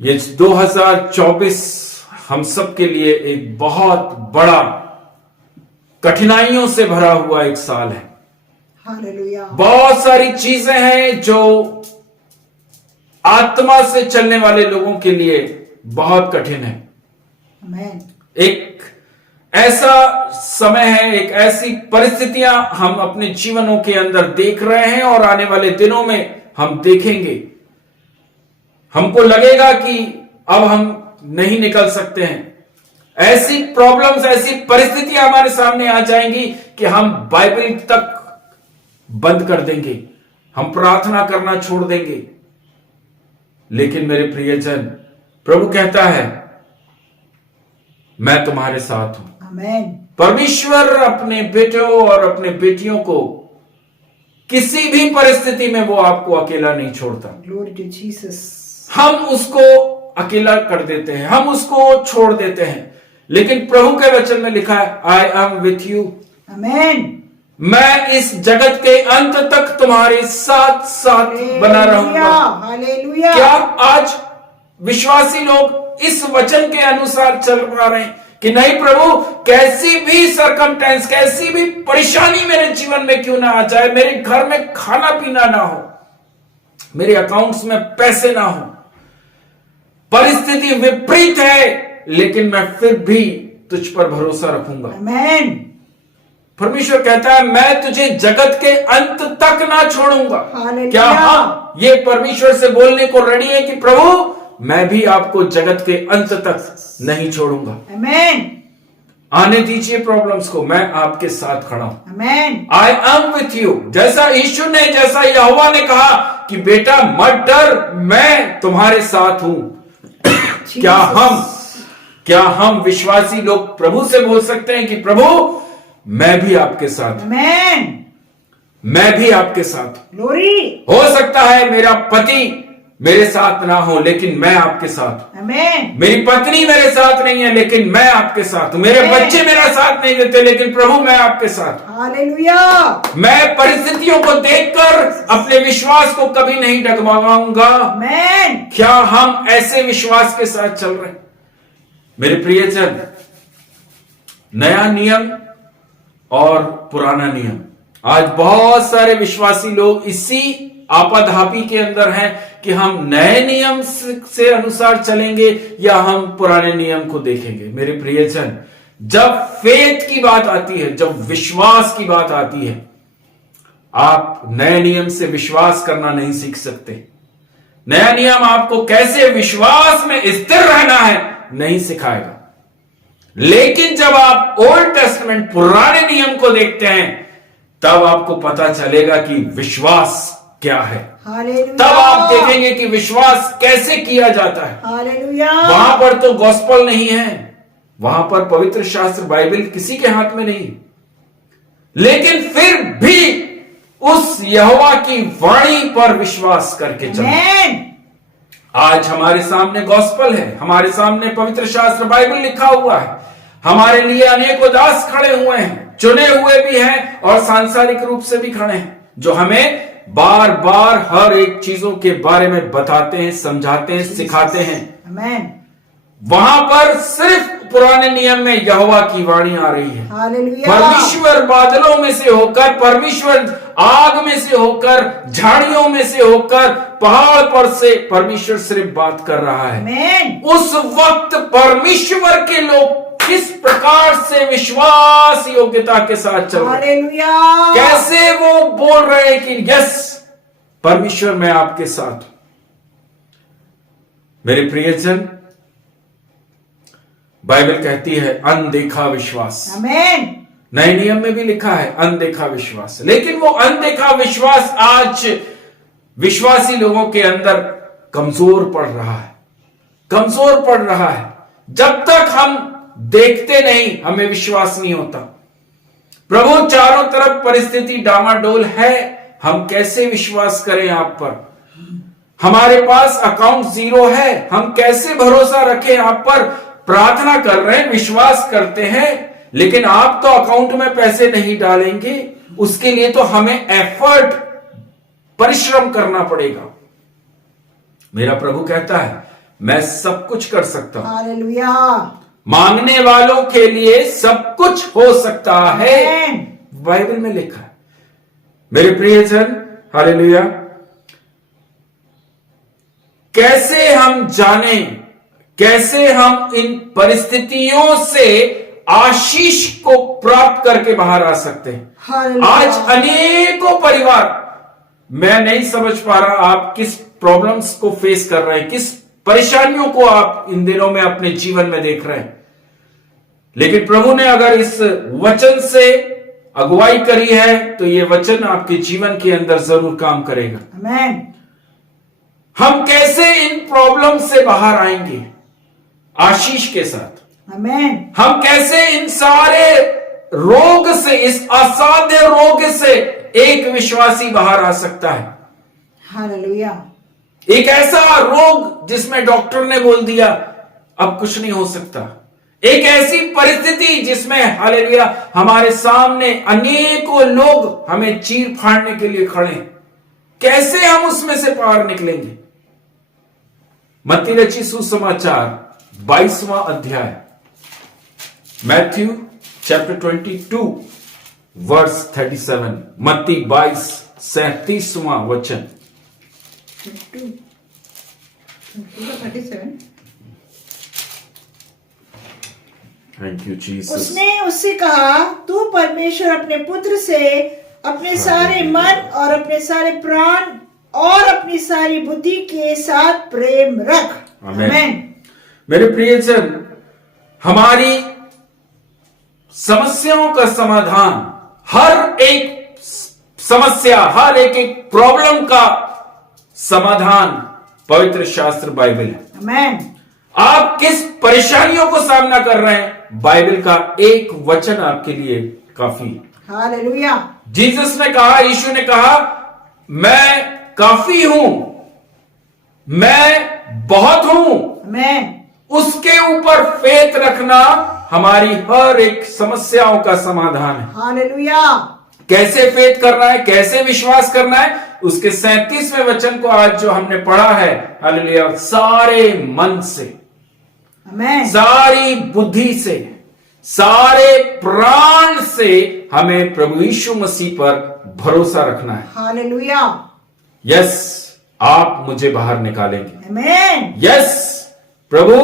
ये 2024 हम सब के लिए एक बहुत बड़ा कठिनाइयों से भरा हुआ एक साल है। हालेलुया। बहुत सारी चीजें हैं जो आत्मा से चलने वाले लोगों के लिए बहुत कठिन है। आमेन। एक ऐसा समय है, एक ऐसी परिस्थितियां हम अपने जीवनों के अंदर देख रहे हैं और आने वाले दिनों में हम देखेंगे। हमको लगेगा कि अब हम नहीं निकल सकते हैं। ऐसी प्रॉब्लम्स, ऐसी परिस्थितियां हमारे सामने आ जाएंगी कि हम बाइबल तक बंद कर देंगे, हम प्रार्थना करना छोड़ देंगे। लेकिन मेरे प्रियजन, प्रभु कहता है मैं तुम्हारे साथ हूं। आमेन। परमेश्वर अपने बेटों और अपने बेटियों को किसी भी परिस्थिति में वो आपको अकेला नहीं छोड़ता। Glory to Jesus. हम उसको अकेला कर देते हैं, हम उसको छोड़ देते हैं, लेकिन प्रभु के वचन में लिखा है आई एम विथ यू। आमेन। मैं इस जगत के अंत तक तुम्हारे साथ साथ बना रहूंगा। हालेलुया। क्या आज विश्वासी लोग इस वचन के अनुसार चल पा रहे हैं कि नहीं प्रभु, कैसी भी सरकमटेंस, कैसी भी परेशानी मेरे जीवन में क्यों ना आ जाए, मेरे घर में खाना पीना ना हो, मेरे अकाउंट्स में पैसे ना हो, परिस्थिति विपरीत है, लेकिन मैं फिर भी तुझ पर भरोसा रखूंगा। आमेन। परमेश्वर कहता है मैं तुझे जगत के अंत तक ना छोड़ूंगा। हालेलुया। क्या हम ये परमेश्वर से बोलने को रेडी है कि प्रभु मैं भी आपको जगत के अंत तक नहीं छोड़ूंगा? आमेन। आने दीजिए प्रॉब्लम्स को, मैं आपके साथ खड़ा हूं। आमेन। I am with you. जैसा यीशु ने, जैसा यहोवा ने कहा कि बेटा मत डर, मैं तुम्हारे साथ हूं। क्या हम विश्वासी लोग प्रभु से बोल सकते हैं कि प्रभु मैं भी आपके साथ हूं, आमेन। मैं भी आपके साथ हूं। ग्लोरी। हो सकता है मेरा पति मेरे साथ ना हो, लेकिन मैं आपके साथ हूं। आमेन। मेरी पत्नी मेरे साथ नहीं है, लेकिन मैं आपके साथ हूं। मेरे बच्चे मेरा साथ नहीं देते, लेकिन प्रभु मैं आपके साथ हूं। हालेलुया। मैं परिस्थितियों को देखकर अपने विश्वास को कभी नहीं डगमगाऊंगा। आमेन। क्या हम ऐसे विश्वास के साथ चल रहे हैं? मेरे प्रियजन, नया नियम और पुराना नियम, आज बहुत सारे विश्वासी लोग इसी आपाधापी के अंदर हैं कि हम नए नियम से अनुसार चलेंगे या हम पुराने नियम को देखेंगे। मेरे प्रियजन, जब फेथ की बात आती है, जब विश्वास की बात आती है, आप नए नियम से विश्वास करना नहीं सीख सकते। नया नियम आपको कैसे विश्वास में स्थिर रहना है नहीं सिखाएगा। लेकिन जब आप ओल्ड टेस्टमेंट पुराने नियम को देखते हैं, तब आपको पता चलेगा कि विश्वास क्या है। हालेलुया। तब आप देखेंगे कि विश्वास कैसे किया जाता है। हालेलुया। वहां पर तो गॉस्पेल नहीं है, वहां पर पवित्र शास्त्र बाइबल किसी के हाथ में नहीं, लेकिन फिर भी उस यहोवा की वाणी पर विश्वास करके चलो। आज हमारे सामने गॉस्पेल है, हमारे सामने पवित्र शास्त्र बाइबल लिखा हुआ है, हमारे लिए अनेकों दास खड़े हुए हैं, चुने हुए भी हैं और सांसारिक रूप से भी खड़े हैं, जो हमें बार बार हर एक चीजों के बारे में बताते हैं, समझाते हैं, सिखाते हैं। आमेन। वहां पर सिर्फ पुराने नियम में यहोवा की वाणी आ रही है। हालेलुया। परमेश्वर बादलों में से होकर, परमेश्वर आग में से होकर, झाड़ियों में से होकर, पहाड़ पर से परमेश्वर सिर्फ बात कर रहा है। आमेन। उस वक्त परमेश्वर के लोग किस प्रकार से विश्वास योग्यता के साथ चल रहे, हालेलुया। कैसे वो बोल रहे हैं कि यस परमेश्वर मैं आपके साथ हूं। मेरे प्रियजन, बाइबल कहती है अनदेखा विश्वास। आमेन। नए नियम में भी लिखा है अनदेखा विश्वास, लेकिन वो अनदेखा विश्वास आज विश्वासी लोगों के अंदर कमजोर पड़ रहा है, कमजोर पड़ रहा है। जब तक हम देखते नहीं, हमें विश्वास नहीं होता। प्रभु चारों तरफ परिस्थिति डामाडोल है, हम कैसे विश्वास करें आप पर? हमारे पास अकाउंट जीरो है, हम कैसे भरोसा रखें आप पर? प्रार्थना कर रहे हैं, विश्वास करते हैं, लेकिन आप तो अकाउंट में पैसे नहीं डालेंगे, उसके लिए तो हमें एफर्ट, परिश्रम करना पड़ेगा। मेरा प्रभु कहता है मैं सब कुछ कर सकता हूं। हालेलुया। मांगने वालों के लिए सब कुछ हो सकता है, बाइबल में लिखा है। मेरे प्रियजन, हालेलुया। कैसे हम जाने, कैसे हम इन परिस्थितियों से आशीष को प्राप्त करके बाहर आ सकते हैं? आज अनेकों परिवार, मैं नहीं समझ पा रहा आप किस प्रॉब्लम्स को फेस कर रहे हैं, किस परेशानियों को आप इन दिनों में अपने जीवन में देख रहे हैं, लेकिन प्रभु ने अगर इस वचन से अगुवाई करी है तो ये वचन आपके जीवन के अंदर जरूर काम करेगा। आमेन। हम कैसे इन प्रॉब्लम से बाहर आएंगे आशीष के साथ? आमेन। हम कैसे इन सारे रोग से, इस असाध्य रोग से एक विश्वासी बाहर आ सकता है? हालेलुया। एक ऐसा रोग जिसमें डॉक्टर ने बोल दिया अब कुछ नहीं हो सकता, एक ऐसी परिस्थिति जिसमें हालेलुया हमारे सामने अनेकों लोग हमें चीर फाड़ने के लिए खड़े, कैसे हम उसमें से बाहर निकलेंगे? मत्ती रचित सुसमाचार 22वां अध्याय, मैथ्यू चैप्टर 22 वर्स 37, मत्ती 22 37वां वचन। 37। Thank you Jesus. उसने उससे कहा, तू परमेश्वर अपने पुत्र से अपने सारे मन और अपने सारे प्राण और अपनी सारी बुद्धि के साथ प्रेम रख। आमेन। मेरे प्रियजन, हमारी समस्याओं का समाधान, हर एक समस्या, हर एक प्रॉब्लम का समाधान पवित्र शास्त्र बाइबल है। आमेन। आप किस परेशानियों को सामना कर रहे हैं, बाइबल का एक वचन आपके लिए काफी। हालेलुया। जीसस ने कहा, यीशु ने कहा, मैं काफी हूं, मैं बहुत हूं। आमेन। उसके ऊपर फेथ रखना हमारी हर एक समस्याओं का समाधान है। हालेलुया। कैसे फेथ करना है, कैसे विश्वास करना है, उसके 37वें वचन को आज जो हमने पढ़ा है, हालेलुया, सारे मन से, आमेन। सारी बुद्धि से, सारे प्राण से हमें प्रभु यीशु मसीह पर भरोसा रखना है। हालेलुया। यस, आप मुझे बाहर निकालेंगे। आमेन। यस प्रभु,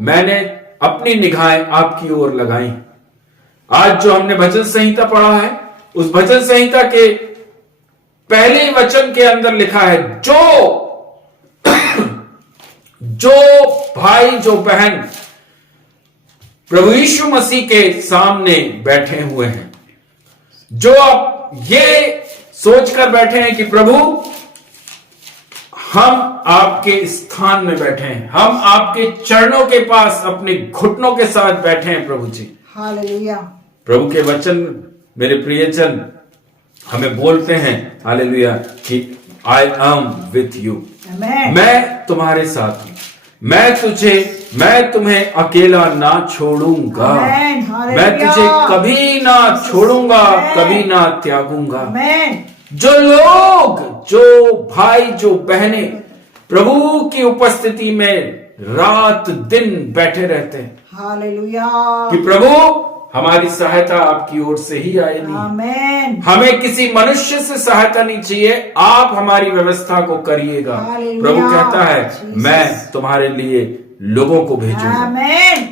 मैंने अपनी निगाहें आपकी ओर लगाई। आज जो हमने भजन संहिता पढ़ा है, उस भजन संहिता के पहले वचन के अंदर लिखा है, जो भाई, जो बहन प्रभु यीशु मसीह के सामने बैठे हुए हैं, जो आप ये सोचकर बैठे हैं कि प्रभु, हम आपके स्थान में बैठे हैं, हम आपके चरणों के पास अपने घुटनों के साथ बैठे हैं प्रभु जी। हालेलुया। प्रभु के वचन, मेरे प्रियजन, हमें बोलते हैं, हालेलुया, कि आई एम विथ यू। आमेन। मैं तुम्हारे साथ हूं, मैं तुम्हें अकेला ना छोड़ूंगा। आमेन। हालेलुया। मैं तुझे कभी ना छोड़ूंगा, आमेन। कभी ना त्यागूंगा। आमेन। जो लोग, जो भाई, जो बहनें प्रभु की उपस्थिति में रात दिन बैठे रहते हैं हालेलुया। कि प्रभु, हमारी सहायता आपकी ओर से ही आएगी, आमेन। हमें किसी मनुष्य से सहायता नहीं चाहिए, आप हमारी व्यवस्था को करिएगा। हालेलुया। प्रभु कहता है, जीसस। मैं तुम्हारे लिए लोगों को भेजूंगा, आमेन।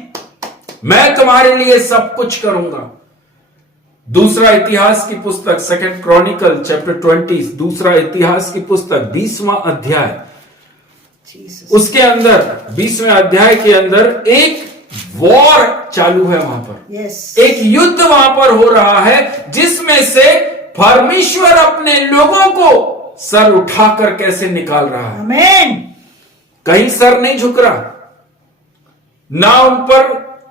मैं तुम्हारे लिए सब कुछ करूंगा। दूसरा इतिहास की पुस्तक, 2 क्रॉनिकल चैप्टर 20, दूसरा इतिहास की पुस्तक 20वां अध्याय, जीसस। उसके अंदर 20वें अध्याय के अंदर एक वॉर चालू है। वहां पर यस। एक युद्ध वहां पर हो रहा है, जिसमें से परमेश्वर अपने लोगों को सर उठाकर कैसे निकाल रहा है। आमेन। कहीं सर नहीं झुक रहा, ना उन पर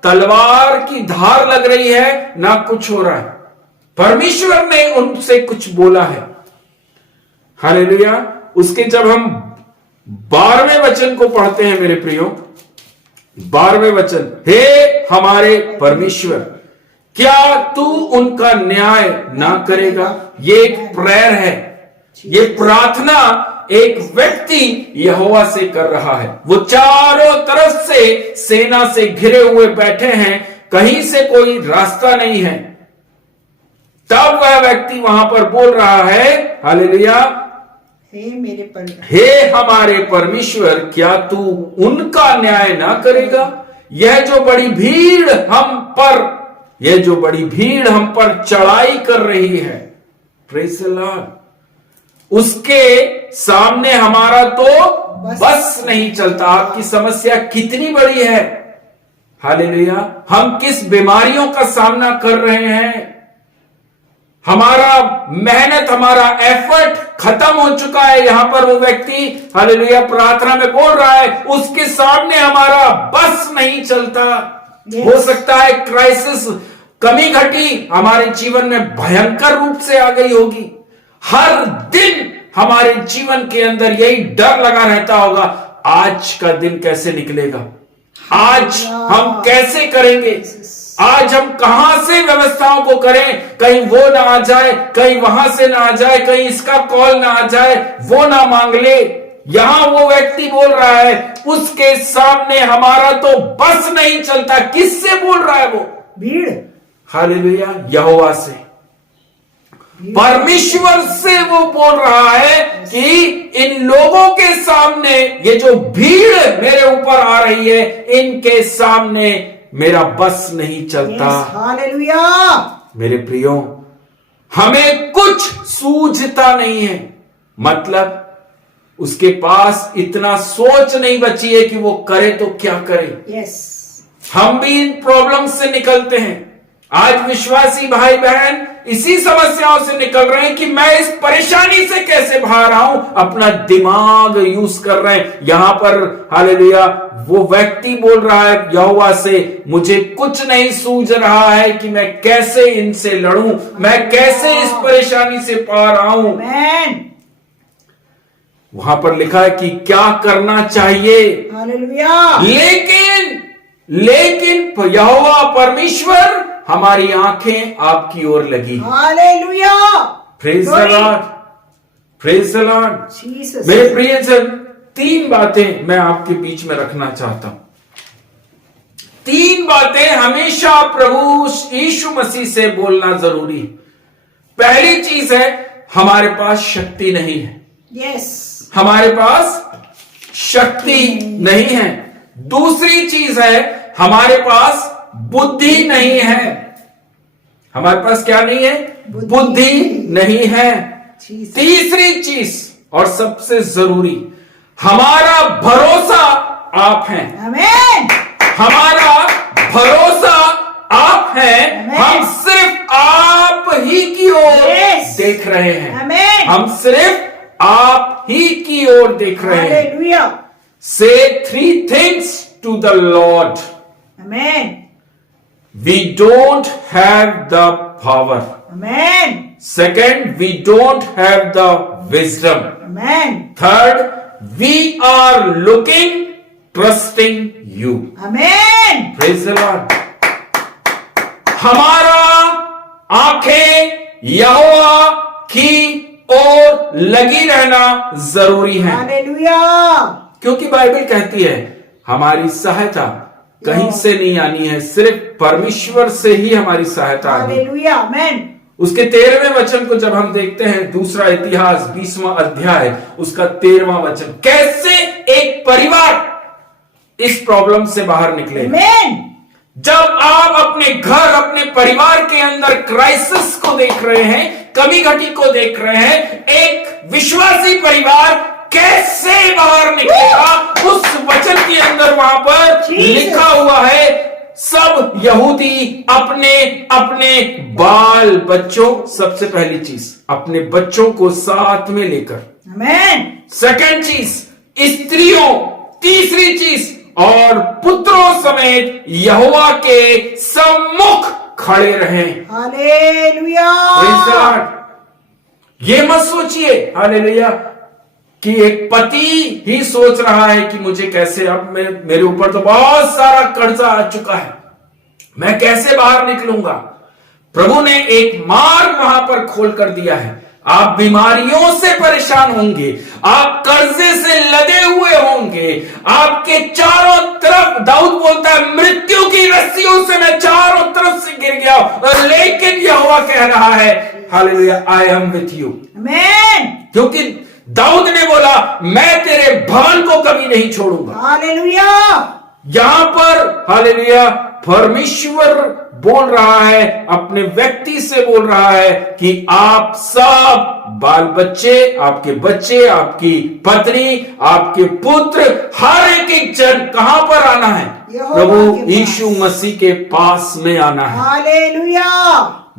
तलवार की धार लग रही है, ना कुछ हो रहा है। परमेश्वर ने उनसे कुछ बोला है। हालेलुया। उसके जब हम 12वें वचन को पढ़ते हैं मेरे प्रियो, 12वें वचन, हे हमारे परमेश्वर, क्या तू उनका न्याय ना करेगा। ये एक प्रेयर है, ये प्रार्थना एक व्यक्ति यहोवा से कर रहा है। वो चारों तरफ से सेना से घिरे हुए बैठे हैं, कहीं से कोई रास्ता नहीं है। तब वह व्यक्ति वहां पर बोल रहा है, हालेलुया, हे हमारे परमेश्वर, क्या तू उनका न्याय ना करेगा। यह जो बड़ी भीड़ हम पर चढ़ाई कर रही है, प्रेज़ द लॉर्ड, उसके सामने हमारा तो बस नहीं चलता। आपकी समस्या कितनी बड़ी है, हालेलुया। हम किस बीमारियों का सामना कर रहे हैं, हमारा मेहनत, हमारा एफर्ट खत्म हो चुका है। यहां पर वो व्यक्ति, हालेलुया, प्रार्थना में बोल रहा है, उसके सामने हमारा बस नहीं चलता। हो सकता है क्राइसिस, कमी घटी हमारे जीवन में भयंकर रूप से आ गई होगी। हर दिन हमारे जीवन के अंदर यही डर लगा रहता होगा, आज का दिन कैसे निकलेगा, आज हम कैसे करेंगे, आज हम कहां से व्यवस्थाओं को करें, कहीं वो ना आ जाए, कहीं वहां से ना आ जाए, कहीं इसका कॉल ना आ जाए, वो ना मांग ले। यहां वो व्यक्ति बोल रहा है, उसके सामने हमारा तो बस नहीं चलता। किससे बोल रहा है वो? भीड़। हालेलुया, यहोवा से, परमेश्वर से वो बोल रहा है कि इन लोगों के सामने, ये जो भीड़ मेरे ऊपर आ रही है, इनके सामने मेरा बस नहीं चलता। हालेलुया। मेरे प्रियो, हमें कुछ सूझता नहीं है, मतलब उसके पास इतना सोच नहीं बची है कि वो करे तो क्या करे। यस। हम भी इन प्रॉब्लम से निकलते हैं, आज विश्वासी भाई बहन इसी समस्याओं से निकल रहे हैं कि मैं इस परेशानी से कैसे बाहर आऊं, अपना दिमाग यूज कर रहे हैं। यहां पर हालेलुया वो व्यक्ति बोल रहा है यहोवा से, मुझे कुछ नहीं सूझ रहा है कि मैं कैसे इनसे लड़ूं, मैं कैसे इस परेशानी से पार आऊं। वहां पर लिखा है कि क्या करना चाहिए, हालेलुया। लेकिन यहोवा परमेश्वर हमारी आंखें आपकी ओर लगी। Hallelujah. Praise the Lord, praise the Lord. Jesus. मेरे प्रियजन, 3 बातें मैं आपके बीच में रखना चाहता हूं। 3 बातें हमेशा प्रभु यीशु मसीह से बोलना जरूरी है। पहली चीज है, हमारे पास शक्ति नहीं है। यस। हमारे पास शक्ति नहीं है। दूसरी चीज है, हमारे पास बुद्धि नहीं है। हमारे पास क्या नहीं है? बुद्धि नहीं है। तीसरी चीज और सबसे जरूरी, हमारा भरोसा आप हैं। आमीन। हमारा भरोसा आप हैं। हम सिर्फ आप ही की ओर देख रहे हैं। आमीन। हम सिर्फ आप ही की ओर देख रहे हैं। Hallelujah. Say 3 things to the Lord. आमीन। We don't have the power. आमीन। Second, we don't have the wisdom. आमीन। Third, we are looking, trusting you. आमीन। Praise the Lord. हमारा आंखें यहोवा की ओर लगी रहना जरूरी है। हालेलुया। क्योंकि बाइबल कहती है हमारी सहायता कहीं से नहीं आनी है, सिर्फ परमेश्वर से ही हमारी सहायता आनी। हालेलुया। आमीन। उसके 13वें वचन को जब हम देखते हैं, दूसरा इतिहास 20वां अध्याय उसका 13वां वचन, कैसे एक परिवार इस प्रॉब्लम से बाहर निकले। आमीन। जब आप अपने घर, अपने परिवार के अंदर क्राइसिस को देख रहे हैं, कमी घटी को देख रहे हैं, एक विश्वासी परिवार कैसे बाहर निकलेगा, उस वचन के अंदर वहां पर लिखा हुआ है, सब यहूदी अपने अपने बाल बच्चों, सबसे पहली चीज अपने बच्चों को साथ में लेकर, आमीन। सेकंड चीज स्त्रियों, तीसरी चीज और पुत्रों समेत यहोवा के सम्मुख खड़े रहे। हालेलुया। Praise the Lord। ये मत सोचिए हालेलुया कि एक पति ही सोच रहा है कि मुझे कैसे, अब मेरे ऊपर तो बहुत सारा कर्जा आ चुका है, मैं कैसे बाहर निकलूंगा। प्रभु ने एक मार्ग वहां पर खोल कर दिया है। आप बीमारियों से परेशान होंगे, आप कर्जे से लदे हुए होंगे, आपके चारों तरफ, दाऊद बोलता है मृत्यु की रस्सियों से मैं चारों तरफ से गिर गया, लेकिन यहोवा कह रहा है hallelujah, I am with you. आमीन। क्योंकि दाऊद ने बोला मैं तेरे भवन को कभी नहीं छोड़ूंगा। हालेलुया। यहां पर हालेलुया परमेश्वर बोल रहा है, अपने व्यक्ति से बोल रहा है कि आप सब बाल बच्चे, आपकी पत्नी, आपके पुत्र, हर एक जन कहां पर आना है? प्रभु यीशु मसीह के पास में आना है। हालेलुया।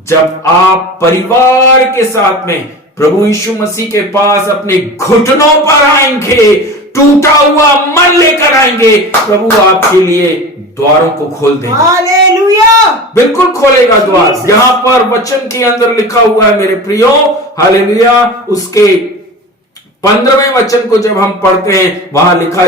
जब आप परिवार के साथ में प्रभु यीशु मसीह के पास अपने घुटनों पर आएंगे, टूटा हुआ मन लेकर आएंगे, प्रभु आपके लिए द्वारों को खोल देगा। हालेलुया। बिल्कुल खोलेगा द्वार। यहां पर वचन के अंदर लिखा हुआ है मेरे प्रियो हालेलुया, उसके 15वें वचन को जब हम पढ़ते हैं, वहां लिखा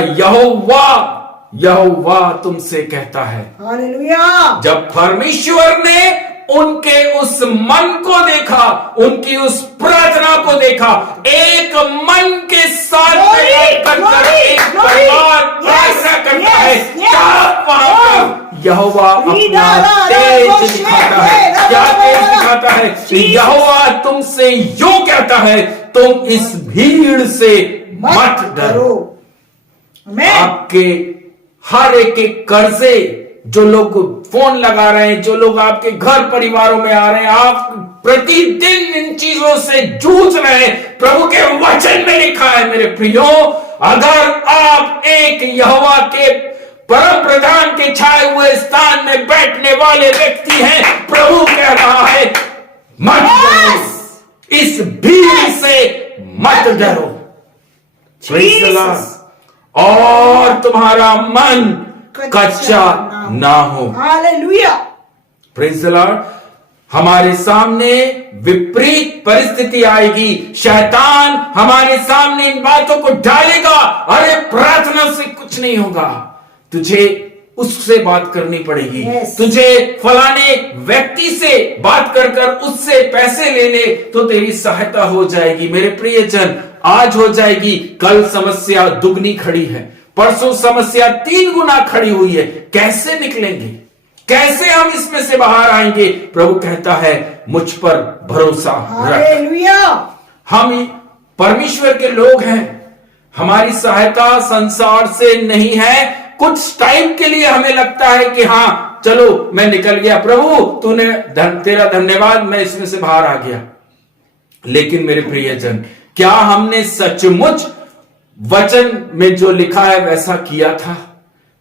यहोवा तुमसे कहता है। हालेलुया। जब परमेश्वर ने उनके उस मन को देखा, उनकी उस प्रार्थना को देखा, एक मन के साथ एक परिवार प्रार्थना करता है, तब वहां पर यहोवा अपना तेज दिखाता है। क्या तेज दिखाता है? यहोवा तुमसे यूं कहता है, तुम इस भीड़ से मत डरो। आपके हर एक कर्जे, जो लोग फोन लगा रहे हैं, जो लोग आपके घर परिवारों में आ रहे हैं, आप प्रतिदिन इन चीजों से जूझ रहे हैं, प्रभु के वचन में लिखा है मेरे प्रियो, अगर आप एक यहोवा के परम प्रधान के छाए हुए स्थान में बैठने वाले व्यक्ति हैं। प्रभु कह रहा है मत डरो, इस भीड़ से मत डरो। Praise the Lord। और तुम्हारा मन कच्चा ना हो। हालेलुया। Praise the Lord। हमारे सामने विपरीत परिस्थिति आएगी, शैतान हमारे सामने इन बातों को डालेगा, अरे प्रार्थना से कुछ नहीं होगा, तुझे उससे बात करनी पड़ेगी, तुझे फलाने व्यक्ति से बात कर कर उससे पैसे ले ले तो तेरी सहायता हो जाएगी। मेरे प्रियजन, आज हो जाएगी, कल समस्या दुगनी खड़ी है, परसों समस्या 3 गुना खड़ी हुई है। कैसे निकलेंगे? कैसे हम इसमें से बाहर आएंगे? प्रभु कहता है मुझ पर भरोसा रख। हम परमेश्वर के लोग हैं, हमारी सहायता संसार से नहीं है। कुछ टाइम के लिए हमें लगता है कि हाँ चलो मैं निकल गया, प्रभु तूने तेरा धन्यवाद, मैं इसमें से बाहर आ गया। लेकिन मेरे प्रियजन, क्या हमने सचमुच वचन में जो लिखा है वैसा किया था?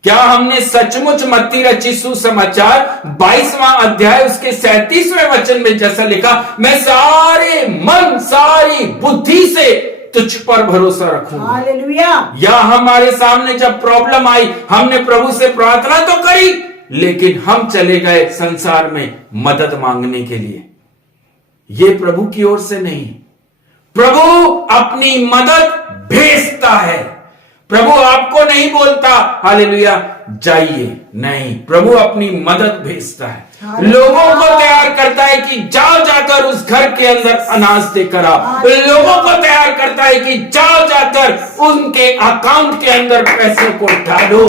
क्या हमने सचमुच मत्ती रचित सुसमाचार 22वां अध्याय उसके 37वें वचन में जैसा लिखा, मैं सारे मन सारी बुद्धि से तुझ पर भरोसा रखूंगा। हालेलुया। या हमारे सामने जब प्रॉब्लम आई, हमने प्रभु से प्रार्थना तो करी, लेकिन हम चले गए संसार में मदद मांगने के लिए। ये प्रभु की ओर से नहीं। प्रभु अपनी मदद भेजता है। प्रभु आपको नहीं बोलता हालेलुया जाइए, नहीं, प्रभु अपनी मदद भेजता है, लोगों को तैयार करता है कि जाओ जाकर उस घर के अंदर अनाज देकर आओ, लोगों को तैयार करता है कि जाओ जाकर उनके अकाउंट के अंदर पैसे को डालो।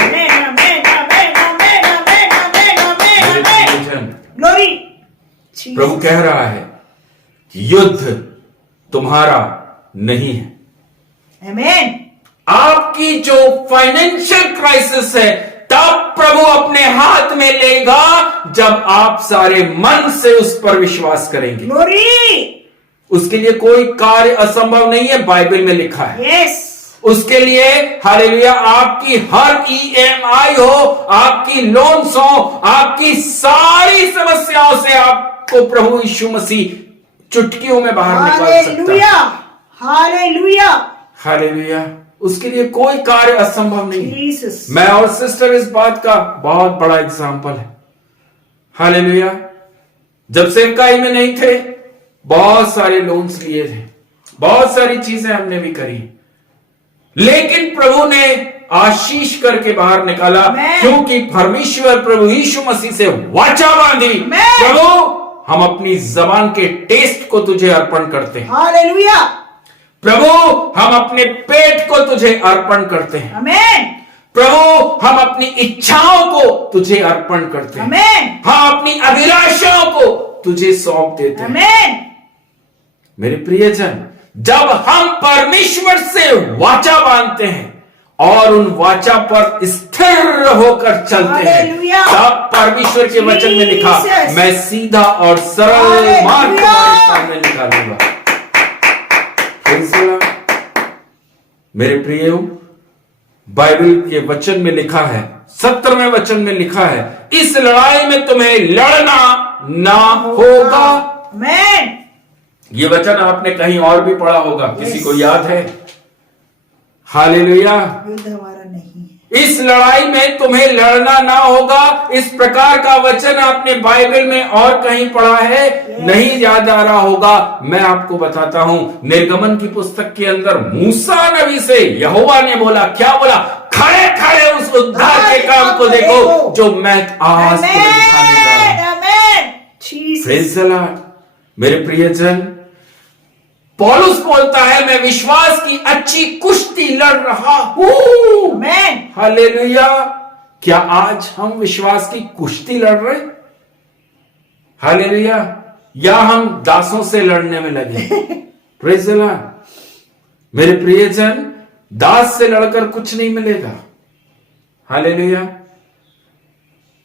प्रभु कह रहा है युद्ध तुम्हारा नहीं है। आमीन। आपकी जो फाइनेंशियल क्राइसिस है, तब प्रभु अपने हाथ में लेगा जब आप सारे मन से उस पर विश्वास करेंगे। उसके लिए कोई कार्य असंभव नहीं है, बाइबल में लिखा है। उसके लिए हालेलुया आपकी हर EMI हो, आपकी लोन्स हो, आपकी सारी समस्याओं से आपको प्रभु यीशु मसीह चुटकियों में बाहर निकाल सकता है। Hallelujah, hallelujah. उसके लिए कोई कार्य असंभव नहीं है। मैं और सिस्टर इस बात का बहुत बड़ा एग्जाम्पल है। हालेलुया। जब सेवकाई में नहीं थे, बहुत सारे लोन्स लिए थे, बहुत सारी चीजें हमने भी करी, लेकिन प्रभु ने आशीष करके बाहर निकाला, क्योंकि परमेश्वर प्रभु यीशु मसीह से वाचा बांधी, प्रभु हम अपनी जबान के टेस्ट को तुझे अर्पण करते हैं। हालेलुया। प्रभु हम अपने पेट को तुझे अर्पण करते हैं। आमीन। प्रभु हम अपनी इच्छाओं को तुझे अर्पण करते हैं। आमीन। हम अपनी अभिलाषाओं को तुझे सौंप देते हैं। आमीन। मेरे प्रियजन, जब हम परमेश्वर से वाचा बांधते हैं और उन वाचा पर स्थिर होकर चलते हैं, तब परमेश्वर के वचन में लिखा, मैं सीधा और सरल मार्ग तुम्हारे सामने निकालूंगा। मेरे प्रियो, बाइबल के वचन में लिखा है, 17वें वचन में लिखा है, इस लड़ाई में तुम्हें लड़ना ना होगा। आमीन। ये वचन आपने कहीं और भी पढ़ा होगा, किसी को याद है? हालेलुया। युद्ध हमारा नहीं है, इस लड़ाई में तुम्हें लड़ना ना होगा। इस प्रकार का वचन आपने बाइबल में और कहीं पढ़ा है? नहीं याद आ रहा होगा। मैं आपको बताता हूं, निर्गमन की पुस्तक के अंदर मूसा नबी से यहोवा ने बोला, क्या बोला? खड़े खड़े उस उद्धार के काम को देखो जो मैं आज तुम्हें दिखाने जा रहा हूं। मेरे प्रियजन, पौलुस बोलता है, मैं विश्वास की अच्छी कुश्ती लड़ रहा हूं। हालेलुया। क्या आज हम विश्वास की कुश्ती लड़ रहे? हालेलुया। या हम दासों से लड़ने में लगे? Praise the Lord. मेरे प्रियजन, दास से लड़कर कुछ नहीं मिलेगा। हालेलुया।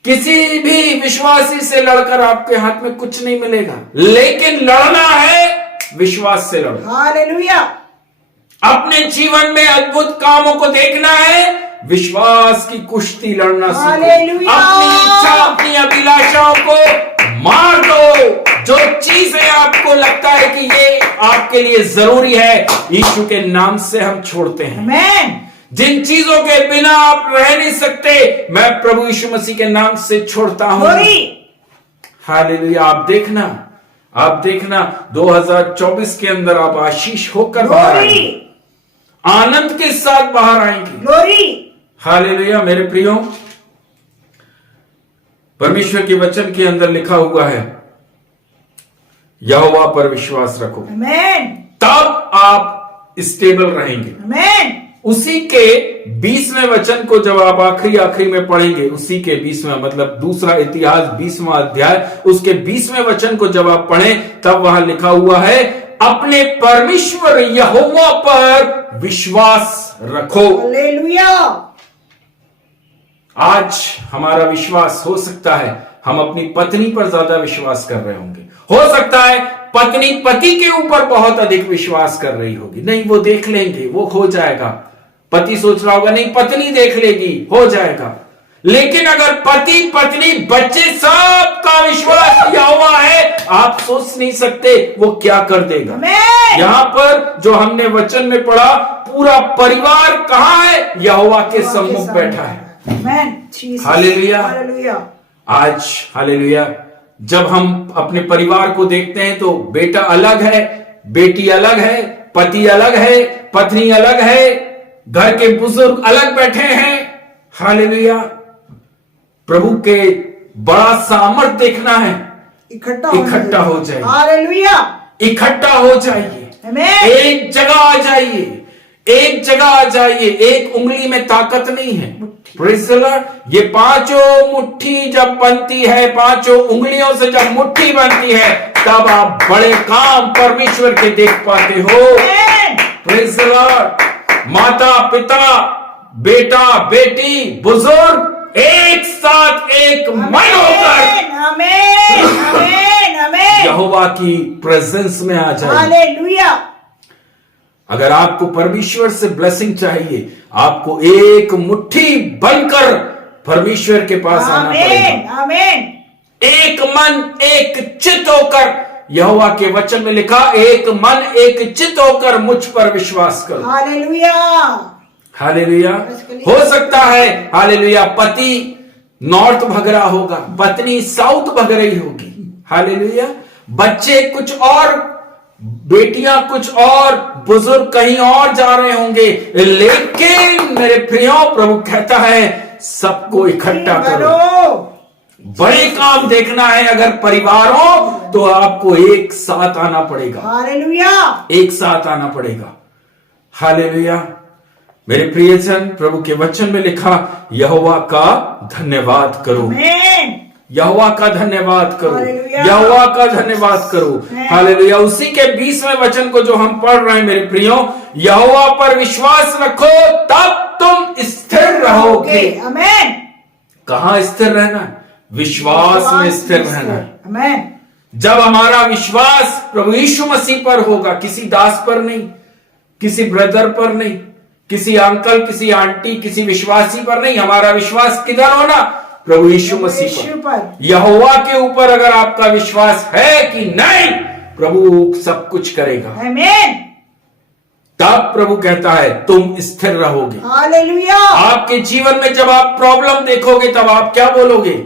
किसी भी विश्वासी से लड़कर आपके हाथ में कुछ नहीं मिलेगा, लेकिन लड़ना है विश्वास से लड़ो। हालेलुया। अपने जीवन में अद्भुत कामों को देखना है, विश्वास की कुश्ती लड़ना सीखो। हालेलुया। अपनी इच्छा, अपनी अभिलाषाओं को मार दो। जो चीजें आपको लगता है कि ये आपके लिए जरूरी है, यीशु के नाम से हम छोड़ते हैं। आमेन। जिन चीजों के बिना आप रह नहीं सकते, मैं प्रभु यीशु मसीह के नाम से छोड़ता हूं। हालेलुया। आप देखना 2024 के अंदर आप आशीष होकर बाहर आएंगे, आनंद के साथ बाहर आएंगे। हालेलुया। मेरे प्रियो, परमेश्वर के वचन के अंदर लिखा हुआ है, यहोवा पर विश्वास रखो, तब आप स्टेबल रहेंगे। उसी के 20वें वचन को जब आप आखिरी में पढ़ेंगे, उसी के 20वें मतलब दूसरा इतिहास 20वां अध्याय, उसके 20वें वचन को जब आप पढ़ें, तब वहां लिखा हुआ है, अपने परमेश्वर यहोवा पर विश्वास रखो। हालेलुया। आज हमारा विश्वास हो सकता है हम अपनी पत्नी पर ज्यादा विश्वास कर रहे होंगे, हो सकता है पत्नी पति के ऊपर बहुत अधिक विश्वास कर रही होगी। नहीं, वो देख लेंगे, वो हो जाएगा। पति सोच रहा होगा, नहीं पत्नी देख लेगी, हो जाएगा। लेकिन अगर पति, पत्नी, बच्चे सबका विश्वास यहोवा है, आप सोच नहीं सकते वो क्या कर देगा। यहां पर जो हमने वचन में पढ़ा, पूरा परिवार कहां है? यहोवा के सम्मुख बैठा है। हालेलुया। आज हालेलुया, जब हम अपने परिवार को देखते हैं तो बेटा अलग है, बेटी अलग है, पति अलग है, पत्नी अलग है, घर के बुजुर्ग अलग बैठे हैं। हालेलुया। प्रभु के बड़ा सामर्थ देखना है, इकट्ठा हो जाइए। हालेलुया। इकट्ठा हो जाइए, एक जगह आ जाइए, एक जगह आ जाइए। एक उंगली में ताकत नहीं है। Praise the Lord. ये पांचों मुट्ठी जब बनती है, पांचों उंगलियों से जब मुट्ठी बनती है, तब आप बड़े काम परमेश्वर के देख पाते हो। Praise the Lord. माता पिता, बेटा बेटी, बुजुर्ग एक साथ एक मन होकर यहोवा की प्रेजेंस में आ जाए। हालेलुया। अगर आपको परमेश्वर से ब्लेसिंग चाहिए, आपको एक मुट्ठी बनकर परमेश्वर के पास आना पड़ेगा। आमीन। एक मन एक चित्त होकर, यहोवा के वचन में लिखा, एक मन एक चित्त होकर मुझ पर विश्वास करो। हालेलुया। हालेलुया। हो सकता है हालेलुया पति नॉर्थ भग रहा होगा, पत्नी साउथ भग रही होगी। हालेलुया। बच्चे कुछ और, बेटियां कुछ और, बुजुर्ग कहीं और जा रहे होंगे, लेकिन मेरे प्रियो, प्रभु कहता है सबको इकट्ठा करो। बड़े काम देखना है अगर परिवार हो, तो आपको एक साथ आना पड़ेगा। हालेलुया। एक साथ आना पड़ेगा। हालेलुया। मेरे प्रियजन, प्रभु के वचन में लिखा, यहोवा का धन्यवाद करो। यहोवा का धन्यवाद करो, यहोवा का धन्यवाद करो। हालेलुया। उसी के 20वें वचन को जो हम पढ़ रहे हैं मेरे प्रियो, यहोवा पर विश्वास रखो तब तुम स्थिर रहोगे। आमीन। कहां स्थिर रहना है? विश्वास में स्थिर रहना है। आमीन। जब हमारा विश्वास प्रभु यीशु मसीह पर होगा, किसी दास पर नहीं, किसी ब्रदर पर नहीं, किसी अंकल, किसी आंटी, किसी विश्वासी पर नहीं, हमारा विश्वास किधर होना? प्रभु यीशु मसीह पर, यहोवा के ऊपर अगर आपका विश्वास है कि नहीं, प्रभु सब कुछ करेगा। आमीन। तब प्रभु कहता है तुम स्थिर रहोगे। हालेलुया। आपके जीवन में जब आप प्रॉब्लम देखोगे, तब आप क्या बोलोगे?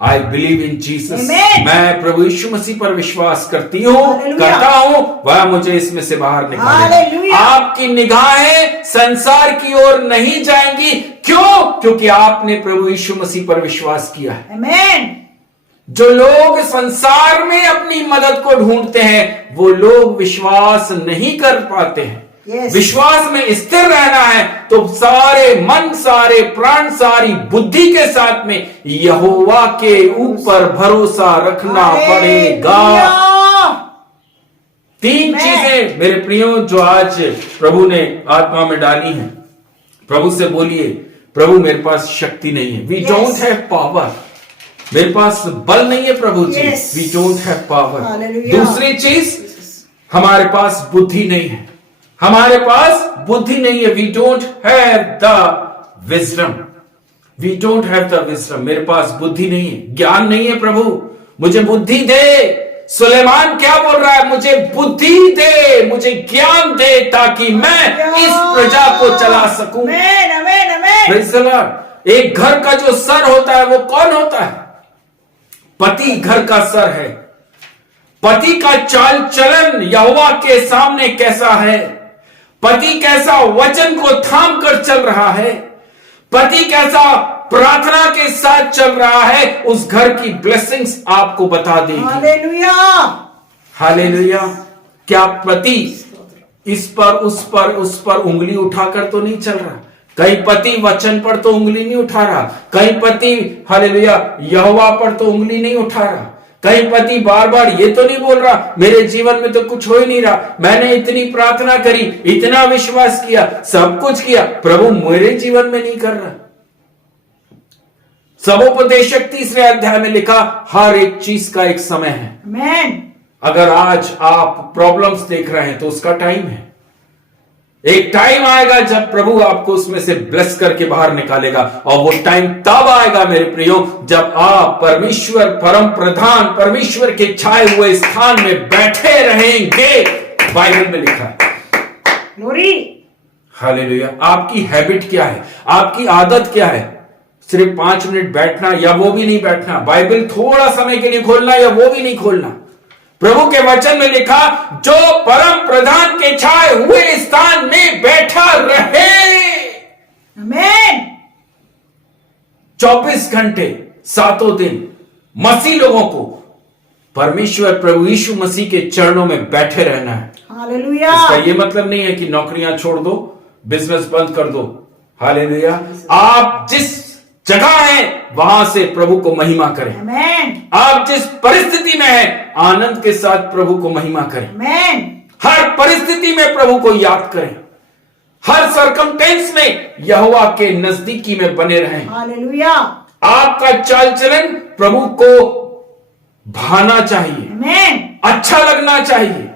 I believe in Jesus. मैं प्रभु यीशु मसीह पर विश्वास करती हूँ, करता हूँ, वह मुझे इसमें से बाहर निकालेगा। आपकी निगाहें संसार की ओर नहीं जाएंगी। क्यों? क्योंकि आपने प्रभु यीशु मसीह पर विश्वास किया है। आमीन। जो लोग संसार में अपनी मदद को ढूंढते हैं, वो लोग विश्वास नहीं कर पाते हैं। विश्वास में स्थिर रहना है तो सारे मन, सारे प्राण, सारी बुद्धि के साथ में यहोवा के ऊपर भरोसा रखना पड़ेगा। 3 चीजें मेरे प्रियो जो आज प्रभु ने आत्मा में डाली हैं। प्रभु से बोलिए, प्रभु मेरे पास शक्ति नहीं है। We don't have power. मेरे पास बल नहीं है प्रभु जी। We don't have power. दूसरी चीज, हमारे पास बुद्धि नहीं है। हमारे पास बुद्धि नहीं है। We don't have the wisdom, we don't have the wisdom. मेरे पास बुद्धि नहीं है, ज्ञान नहीं है। प्रभु मुझे बुद्धि दे। सुलेमान क्या बोल रहा है? मुझे बुद्धि दे, मुझे ज्ञान दे, ताकि मैं इस प्रजा को चला सकूं। Praise the Lord। एक घर का जो सर होता है वो कौन होता है? पति घर का सर है। पति का चाल चलन यहोवा के सामने कैसा है? पति कैसा वचन को थाम कर चल रहा है? पति कैसा प्रार्थना के साथ चल रहा है? उस घर की ब्लेसिंग्स आपको बता देगी। Hallelujah, hallelujah. क्या पति इस पर उस पर उंगली उठाकर तो नहीं चल रहा? कई पति वचन पर तो उंगली नहीं उठा रहा, कई पति हालेलुया यहोवा पर तो उंगली नहीं उठा रहा, कई पति बार बार ये तो नहीं बोल रहा मेरे जीवन में तो कुछ हो ही नहीं रहा, मैंने इतनी प्रार्थना करी, इतना विश्वास किया, सब कुछ किया, प्रभु मेरे जीवन में नहीं कर रहा। सबोपदेशक 3 अध्याय में लिखा हर एक चीज का एक समय है। आमीन। अगर आज आप प्रॉब्लम्स देख रहे हैं तो उसका टाइम है। एक टाइम आएगा जब प्रभु आपको उसमें से ब्लेस करके बाहर निकालेगा, और वो टाइम तब आएगा मेरे प्रियो जब आप परमेश्वर परम प्रधान परमेश्वर के छाए हुए स्थान में बैठे रहेंगे। बाइबल में लिखा है। ग्लोरी। हालेलुया। आपकी हैबिट क्या है? आपकी आदत क्या है? सिर्फ 5 मिनट बैठना या वो भी नहीं बैठना, बाइबल थोड़ा समय के लिए खोलना या वो भी नहीं खोलना। प्रभु के वचन में लिखा जो परम प्रधान के छाए हुए स्थान में बैठा रहे। आमीन। 24 घंटे 7 दिन मसीह लोगों को परमेश्वर प्रभु यीशु मसीह के चरणों में बैठे रहना है। हालेलुया। इसका ये मतलब नहीं है कि नौकरियां छोड़ दो, बिजनेस बंद कर दो। हालेलुया। आप जिस जगह है वहां से प्रभु को महिमा करें। आमीन। आप जिस परिस्थिति में हैं आनंद के साथ प्रभु को महिमा करें। आमीन। हर परिस्थिति में प्रभु को याद करें। हर सरकमटेंस में यहोवा के नजदीकी में बने रहें। हालेलुया। आपका चाल चलन प्रभु को भाना चाहिए, आमीन। अच्छा लगना चाहिए।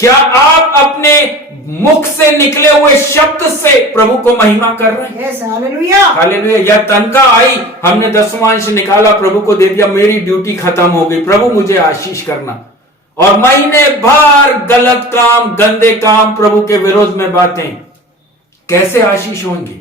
क्या आप अपने मुख से निकले हुए शब्द से प्रभु को महिमा कर रहे हैं? यस। हालेलुया। हालेलुया। या तनख्वाह आई, हमने 10वां निकाला, प्रभु को दे दिया, मेरी ड्यूटी खत्म हो गई, प्रभु मुझे आशीष करना, और महीने भर गलत काम, गंदे काम, प्रभु के विरोध में बातें, कैसे आशीष होंगे?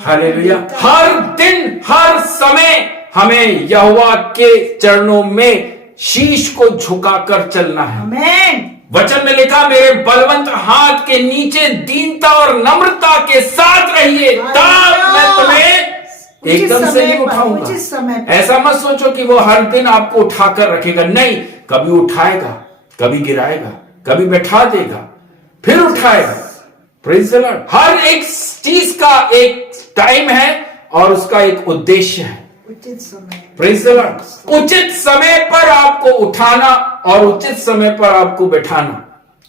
हालेलुया। हर दिन हर समय हमें यहोवा के चरणों में शीश को झुकाकर चलना है। आमीन। वचन में लिखा मेरे बलवंत हाथ के नीचे दीनता और नम्रता के साथ रहिए, तब मैं तुम्हें एकदम से नहीं उठाऊंगा। ऐसा मत सोचो कि वो हर दिन आपको उठाकर रखेगा, नहीं, कभी उठाएगा, कभी गिराएगा, कभी बैठा देगा, फिर उठाएगा। Praise the Lord. हर एक चीज का एक टाइम है और उसका एक उद्देश्य है। उचित समय। Praise the Lord. उचित समय पर आपको उठाना और उचित समय पर आपको बैठाना।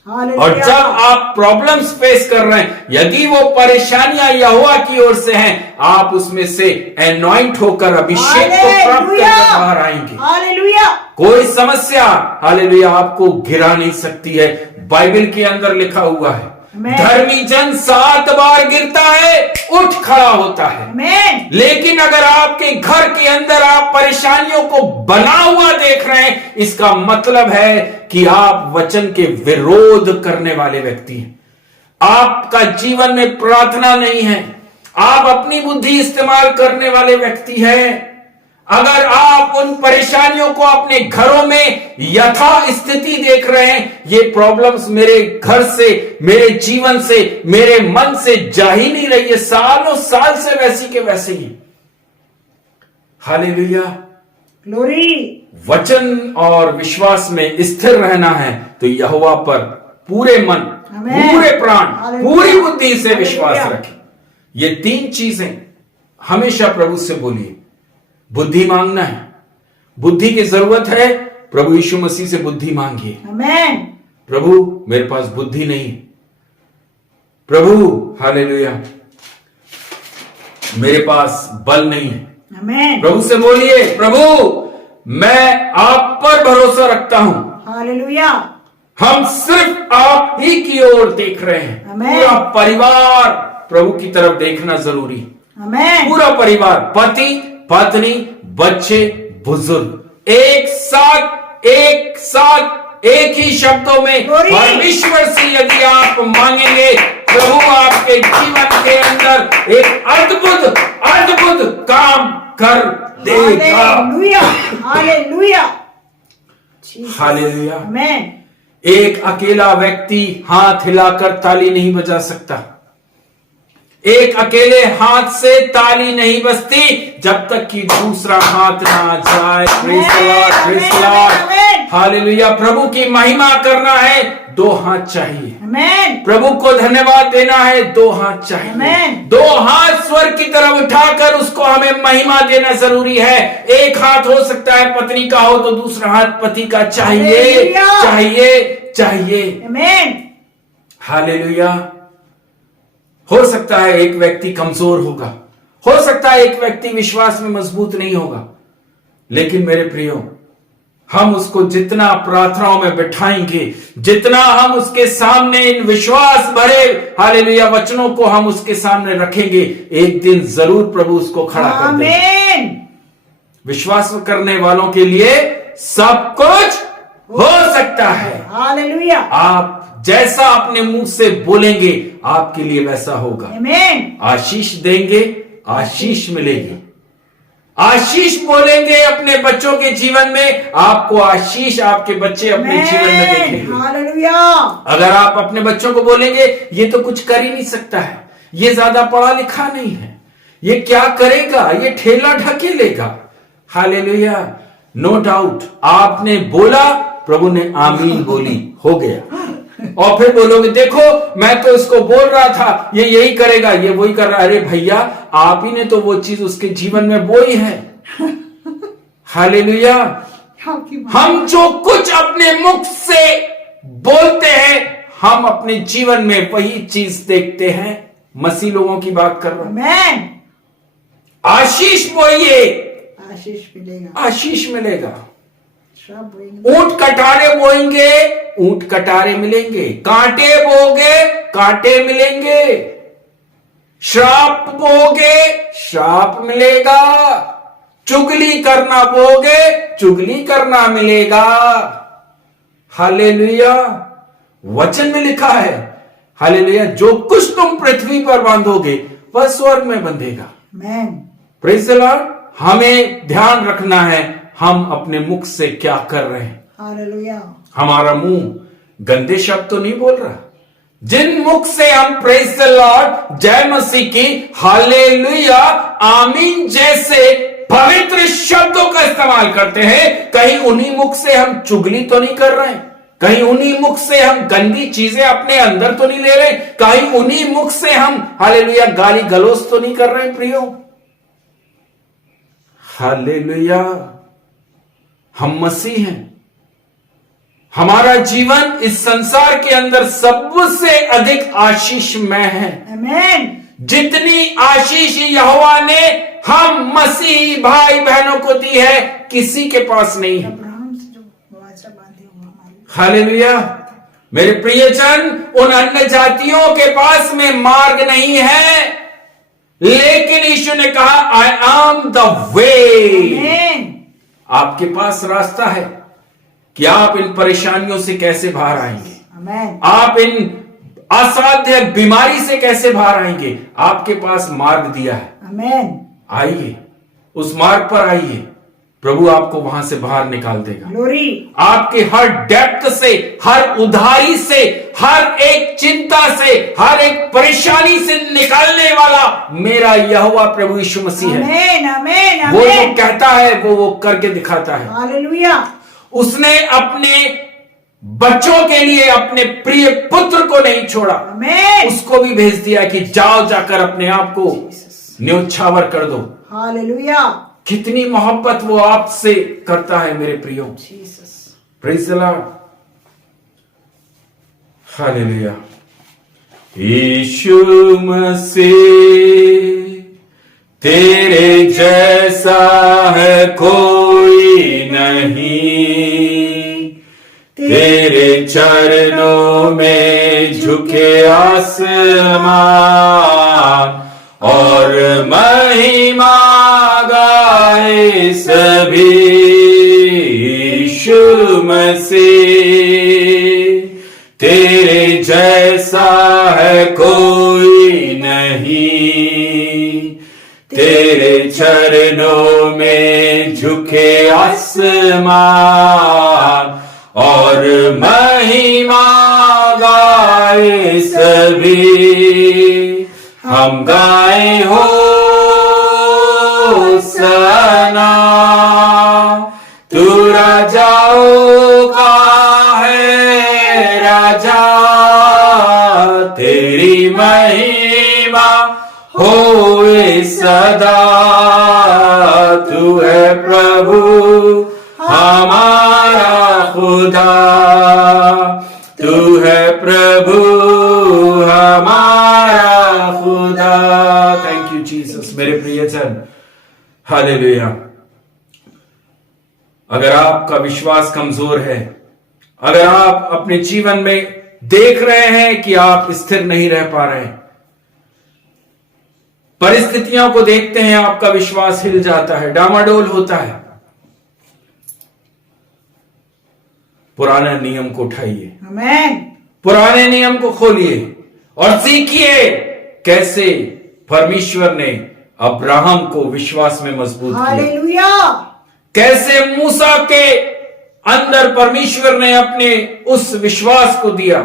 और जब आप प्रॉब्लम्स फेस कर रहे हैं, यदि वो परेशानियां यहोवा की ओर से हैं, आप उसमें से एनॉइंट होकर अभिषेक को प्राप्त करके बाहर आएंगे। हालेलुया। कोई समस्या हालेलुया आपको गिरा नहीं सकती है। बाइबल के अंदर लिखा हुआ है धर्मी जन 7 बार गिरता है, उठ खड़ा होता है। आमीन। लेकिन अगर आपके घर के अंदर आप परेशानियों को बना हुआ देख रहे हैं, इसका मतलब है कि आप वचन के विरोध करने वाले व्यक्ति हैं। आपका जीवन में प्रार्थना नहीं है, आप अपनी बुद्धि इस्तेमाल करने वाले व्यक्ति हैं। अगर आप उन परेशानियों को अपने घरों में यथा स्थिति देख रहे हैं, ये प्रॉब्लम्स मेरे घर से, मेरे जीवन से, मेरे मन से जा ही नहीं रही है, सालों साल से वैसी के वैसे ही। हालेलुया। ग्लोरी। वचन और विश्वास में स्थिर रहना है तो यहोवा पर पूरे मन, पूरे प्राण, पूरी बुद्धि से विश्वास रखें। ये 3 चीजें हमेशा प्रभु से बोलिए। बुद्धि मांगना है, बुद्धि की जरूरत है, प्रभु यीशु मसीह से बुद्धि मांगिए। आमीन। प्रभु मेरे पास बुद्धि नहीं, प्रभु हालेलुया मेरे पास बल नहीं है। आमीन। प्रभु से बोलिए प्रभु मैं आप पर भरोसा रखता हूं। हालेलुया। हम सिर्फ आप ही की ओर देख रहे हैं। आमीन। पूरा परिवार प्रभु की तरफ देखना जरूरी है। आमीन। पूरा परिवार, पति, पत्नी, बच्चे, बुजुर्ग, एक साथ एक ही शब्दों में परमेश्वर से यदि आप मांगेंगे, प्रभु आपके जीवन के अंदर एक अद्भुत काम कर देगा। हालेलुया, हालेलुया, हालेलुया। आमीन। एक अकेला व्यक्ति हाथ हिलाकर ताली नहीं बजा सकता। एक अकेले हाथ से ताली नहीं बजती जब तक कि दूसरा हाथ ना जाए। Praise the Lord, praise the Lord, हालेलुया। प्रभु की महिमा करना है, दो हाथ चाहिए। आमीन। प्रभु को धन्यवाद देना है, दो हाथ चाहिए। आमीन। दो हाथ स्वर्ग की तरफ उठाकर उसको हमें महिमा देना जरूरी है। एक हाथ हो सकता है पत्नी का हो तो दूसरा हाथ पति का चाहिए, हालेलुया। चाहिए। आमीन। हालेलुया। हो सकता है एक व्यक्ति कमजोर होगा, हो सकता है एक व्यक्ति विश्वास में मजबूत नहीं होगा, लेकिन मेरे प्रियो, हम उसको जितना प्रार्थनाओं में बिठाएंगे, जितना हम उसके सामने इन विश्वास भरे हालेलुया वचनों को हम उसके सामने रखेंगे, एक दिन जरूर प्रभु उसको खड़ा कर देगा। आमीन। विश्वास करने वालों के लिए सब कुछ हो सकता है। हालेलुया, आप जैसा अपने मुंह से बोलेंगे आपके लिए वैसा होगा। आमीन। आशीष देंगे, आशीष मिलेगी। आशीष बोलेंगे अपने बच्चों के जीवन में, आपको आशीष आपके बच्चे अपने जीवन में देखेंगे। हालेलुया। अगर आप अपने बच्चों को बोलेंगे ये तो कुछ कर ही नहीं सकता है, ये ज्यादा पढ़ा लिखा नहीं है, ये क्या करेगा, ये ठेला ढकेलेगा, हालेलुया, नो डाउट आपने बोला, प्रभु ने आमीन बोली, हो गया। और फिर बोलोगे देखो मैं तो इसको बोल रहा था ये यही करेगा, ये वही कर रहा है। अरे भैया, आप ही ने तो वो चीज उसके जीवन में बोई है। हालेलुया। हम जो कुछ अपने मुख से बोलते हैं, हम अपने जीवन में वही चीज देखते हैं। मसीह लोगों की बात कर रहा हूं। आमीन। आशीष बोइए, आशीष मिलेगा, आशीष मिलेगा। सब बोएंगे। ऊंट कटारे बोएंगे, ऊंट कटारे मिलेंगे। कांटे बोगे, कांटे मिलेंगे। श्राप बोगे, श्राप मिलेगा। चुगली करना बोगे, चुगली करना मिलेगा। हालेलुया। वचन में लिखा है, हालेलुया, जो कुछ तुम पृथ्वी पर बांधोगे वह स्वर्ग में बंधेगा। आमीन। Praise the Lord. हमें ध्यान रखना है हम अपने मुख से क्या कर रहे हैं। हालेलुया। हमारा मुंह गंदे शब्द तो नहीं बोल रहा। जिन मुख से हम प्रेज़ द लॉर्ड, जय मसीह की, हालेलुया, आमीन जैसे पवित्र शब्दों का इस्तेमाल करते हैं, कहीं उन्हीं मुख से हम चुगली तो नहीं कर रहे हैं, कहीं उन्हीं मुख से हम गंदी चीजें अपने अंदर तो नहीं ले रहे, कहीं उन्हीं मुख से हम हालेलुया गाली गलौज तो नहीं कर रहे हैं। प्रियो, हालेलुया, हम मसीह हैं। हमारा जीवन इस संसार के अंदर सबसे अधिक आशीषमय है। आमीन। जितनी आशीष यहोवा ने हम मसीही भाई बहनों को दी है, किसी के पास नहीं है। अब्राहम से जो वाचा बांधे हुआ हमारे। हालेलुया। मेरे प्रियजन, उन अन्य जातियों के पास में मार्ग नहीं है, लेकिन यीशु ने कहा आई एम द वे। आमीन। आपके पास रास्ता है कि आप इन परेशानियों से कैसे बाहर आएंगे, आमीन। आप इन असाध्य बीमारी से कैसे बाहर आएंगे। आपके पास मार्ग दिया है। आमीन। आइए, उस मार्ग पर आइए, प्रभु आपको वहां से बाहर निकाल देगा। ग्लोरी। आपके हर डेप्थ से, हर उधारी से, हर एक चिंता से, हर एक परेशानी से निकालने वाला मेरा यहोवा प्रभु यीशु मसीह है। आमीन। आमीन। वो जो आमीन। कहता है वो करके दिखाता है। हालेलुया। उसने अपने बच्चों के लिए अपने प्रिय पुत्र को नहीं छोड़ा, आमीन। उसको भी भेज दिया कि जाओ जाकर अपने आप को न्योछावर कर दो। हालेलुया। कितनी मोहब्बत वो आपसे करता है मेरे प्रियो। जीसस। Praise the Lord. हालेलुया। यीशु मसीह तेरे जैसा है कोई नहीं, तेरे चरणों में झुके आसमान और महिमा गाए सभी यीशु मसीह। तेरे जैसा है कोई नहीं, तेरे चरणों में झुके आसमान और महिमा गाए सभी। हम गाए हो सना, तू राजाओं का है राजा, तेरी महिमा होए सदा। तू है प्रभु हमारा खुदा, तू है प्रभु हमारा खुदा। Thank you Jesus. मेरे प्रियजन, हालेलुया। अगर आपका विश्वास कमजोर है, अगर आप अपने जीवन में देख रहे हैं कि आप स्थिर नहीं रह पा रहे, परिस्थितियों को देखते हैं आपका विश्वास हिल जाता है, डामाडोल होता है, पुराने नियम को उठाइए, आमेन। पुराने नियम को खोलिए और सीखिए कैसे परमेश्वर ने अब्राहम को विश्वास में मजबूत किया, हालेलुया। कैसे मूसा के अंदर परमेश्वर ने अपने उस विश्वास को दिया।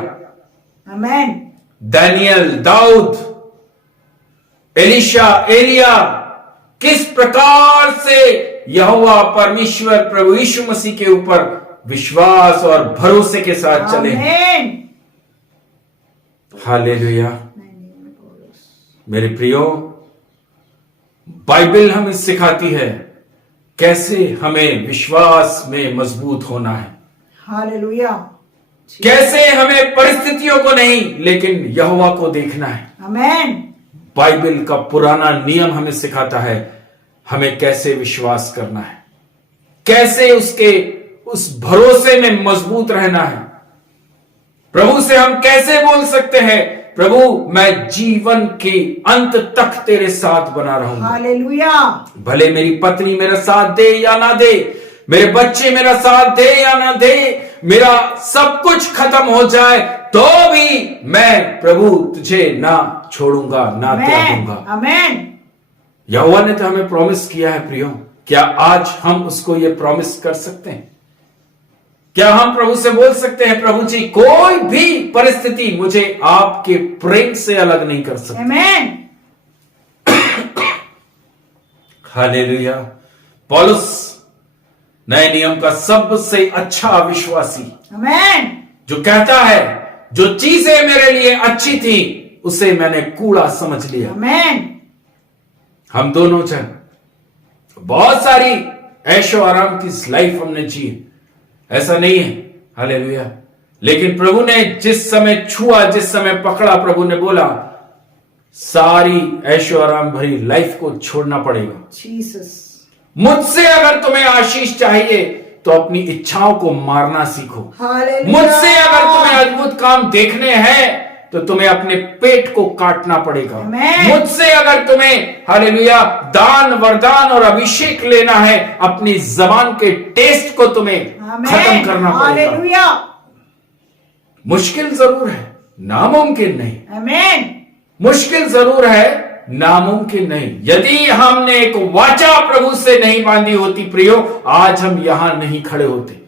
आमेन। दानियल, दाऊद, एलिशा, एलिया, किस प्रकार से यहोवा परमेश्वर प्रभु यीशु मसीह के ऊपर विश्वास और भरोसे के साथ चले। आमेन। हालेलुया। मेरे प्रियो, बाइबल हमें सिखाती है कैसे हमें विश्वास में मजबूत होना है, हालेलुया। कैसे हमें परिस्थितियों को नहीं लेकिन यहोवा को देखना है। आमेन। बाइबल का पुराना नियम हमें सिखाता है हमें कैसे विश्वास करना है, कैसे उसके उस भरोसे में मजबूत रहना है। प्रभु से हम कैसे बोल सकते हैं, प्रभु मैं जीवन के अंत तक तेरे साथ बना रहूंगा। हालेलुया। भले मेरी पत्नी मेरा साथ दे या ना दे, मेरे बच्चे मेरा साथ दे या ना दे, मेरा सब कुछ खत्म हो जाए तो भी मैं प्रभु तुझे ना छोड़ूंगा, ना त्यागूंगा। आमेन। यहोवा ने तो हमें प्रॉमिस किया है प्रियो, क्या आज हम उसको ये प्रॉमिस कर सकते हैं? क्या हम प्रभु से बोल सकते हैं, प्रभु जी कोई भी परिस्थिति मुझे आपके प्रेम से अलग नहीं कर सकती? आमेन। हालेलुया। पौलुस नए नियम का सबसे अच्छा विश्वासी, आमेन। जो कहता है जो चीजें मेरे लिए अच्छी थी उसे मैंने कूड़ा समझ लिया। आमेन। हम दोनों जन बहुत सारी ऐशो आराम की लाइफ हमने जी, ऐसा नहीं है, हालेलुया। लेकिन प्रभु ने जिस समय छुआ, जिस समय पकड़ा, प्रभु ने बोला सारी ऐशो आराम भरी लाइफ को छोड़ना पड़ेगा। जीसस। मुझसे अगर तुम्हें आशीष चाहिए तो अपनी इच्छाओं को मारना सीखो। हालेलुया। मुझसे अगर तुम्हें अद्भुत काम देखने हैं तो तुम्हें अपने पेट को काटना पड़ेगा। आमेन। मुझसे अगर तुम्हें हालेलुया दान, वरदान और अभिषेक लेना है, अपनी जबान के टेस्ट को तुम्हें खत्म करना पड़ेगा। हालेलुया। मुश्किल जरूर है, नामुमकिन नहीं। आमेन। मुश्किल जरूर है, नामुमकिन नहीं। यदि हमने एक वाचा प्रभु से नहीं बांधी होती प्रियो, आज हम यहां नहीं खड़े होते।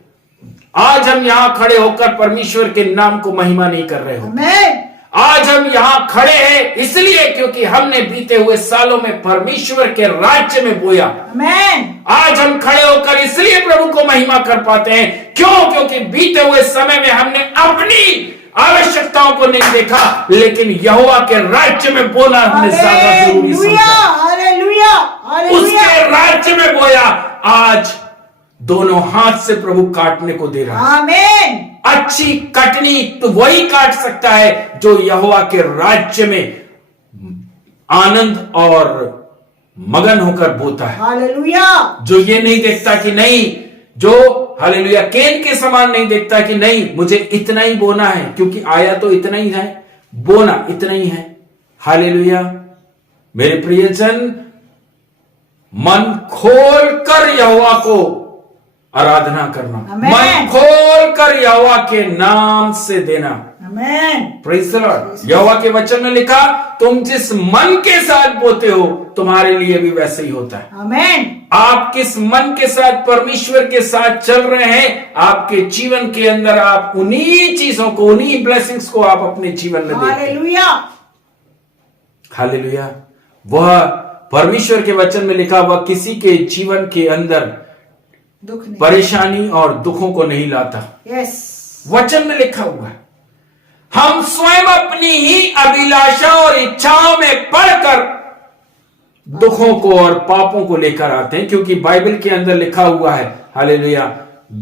आज हम यहां खड़े होकर परमेश्वर के नाम को महिमा नहीं कर रहे हो। आमेन। आज हम यहां खड़े हैं इसलिए क्योंकि हमने बीते हुए सालों में परमेश्वर के राज्य में बोया। आमेन। आज हम खड़े होकर इसलिए प्रभु को महिमा कर पाते हैं, क्यों? क्योंकि बीते हुए समय में हमने अपनी आवश्यकताओं को नहीं देखा, लेकिन यहोवा के राज्य में बोना हमने ज्यादा जरूरी समझा। हालेलुया। हालेलुया। उसके राज्य में बोया। आज दोनों हाथ से प्रभु काटने को दे रहा है। आमेन। अच्छी कटनी तो वही काट सकता है जो यहोवा के राज्य में आनंद और मगन होकर बोता है, हालेलुया। जो ये नहीं देखता कि नहीं, जो हालेलुया केन के समान नहीं देखता कि नहीं मुझे इतना ही बोना है, क्योंकि आया तो इतना ही है, बोना इतना ही है। हालेलुया मेरे प्रियजन, मन खोल कर यहोवा को आराधना करना, मन खोल कर यहोवा के नाम से देना। आमेन। Praise the Lord. यहोवा के वचन में लिखा, तुम जिस मन के साथ बोते हो तुम्हारे लिए भी वैसे ही होता है। आमेन। आप किस मन के साथ परमेश्वर के साथ चल रहे हैं, आपके जीवन के अंदर आप उन्हीं चीजों को, उन्हीं ब्लेसिंग्स को आप अपने जीवन में देखते हैं। हालेलुया। हालेलुया। वह परमेश्वर के वचन में लिखा, वह किसी के जीवन के अंदर दुख नहीं, परेशानी और दुखों को नहीं लाता। यस, वचन में लिखा हुआ है। हम स्वयं अपनी ही अभिलाषा और इच्छाओं में पड़कर दुखों को और पापों को लेकर आते हैं, क्योंकि बाइबल के अंदर लिखा हुआ है, हालेलुया,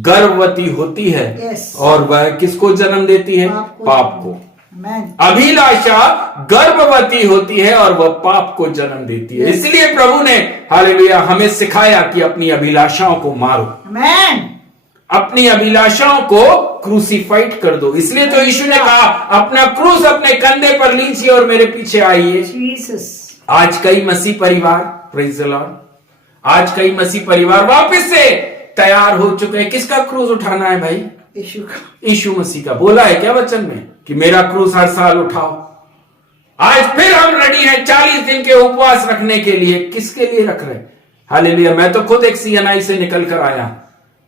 गर्भवती होती है Yes. और वह किसको जन्म देती है? पाप को। आमेन। अभिलाषा गर्भवती होती है और वह पाप को जन्म देती है। इसलिए प्रभु ने, हालेलुया, हमें सिखाया कि अपनी अभिलाषाओं को मारो, आमेन। अपनी अभिलाषाओं को क्रूसीफाइड कर दो। इसलिए तो यीशु ने कहा, अपना क्रूस अपने कंधे पर लीजिए और मेरे पीछे आइए। जीसस। आज कई मसीह परिवार, प्रेज़ द लॉर्ड, आज कई मसीह परिवार वापस से तैयार हो चुके हैं। किसका क्रूस उठाना है भाई? यीशु का। यीशु मसीह का। बोला है क्या वचन में कि मेरा क्रूस हर साल उठाओ? आज फिर हम रेडी हैं 40 दिन के उपवास रखने के लिए। किसके लिए रख रहे हैं? हालेलुया। मैं तो खुद एक CNI से निकल कर आया।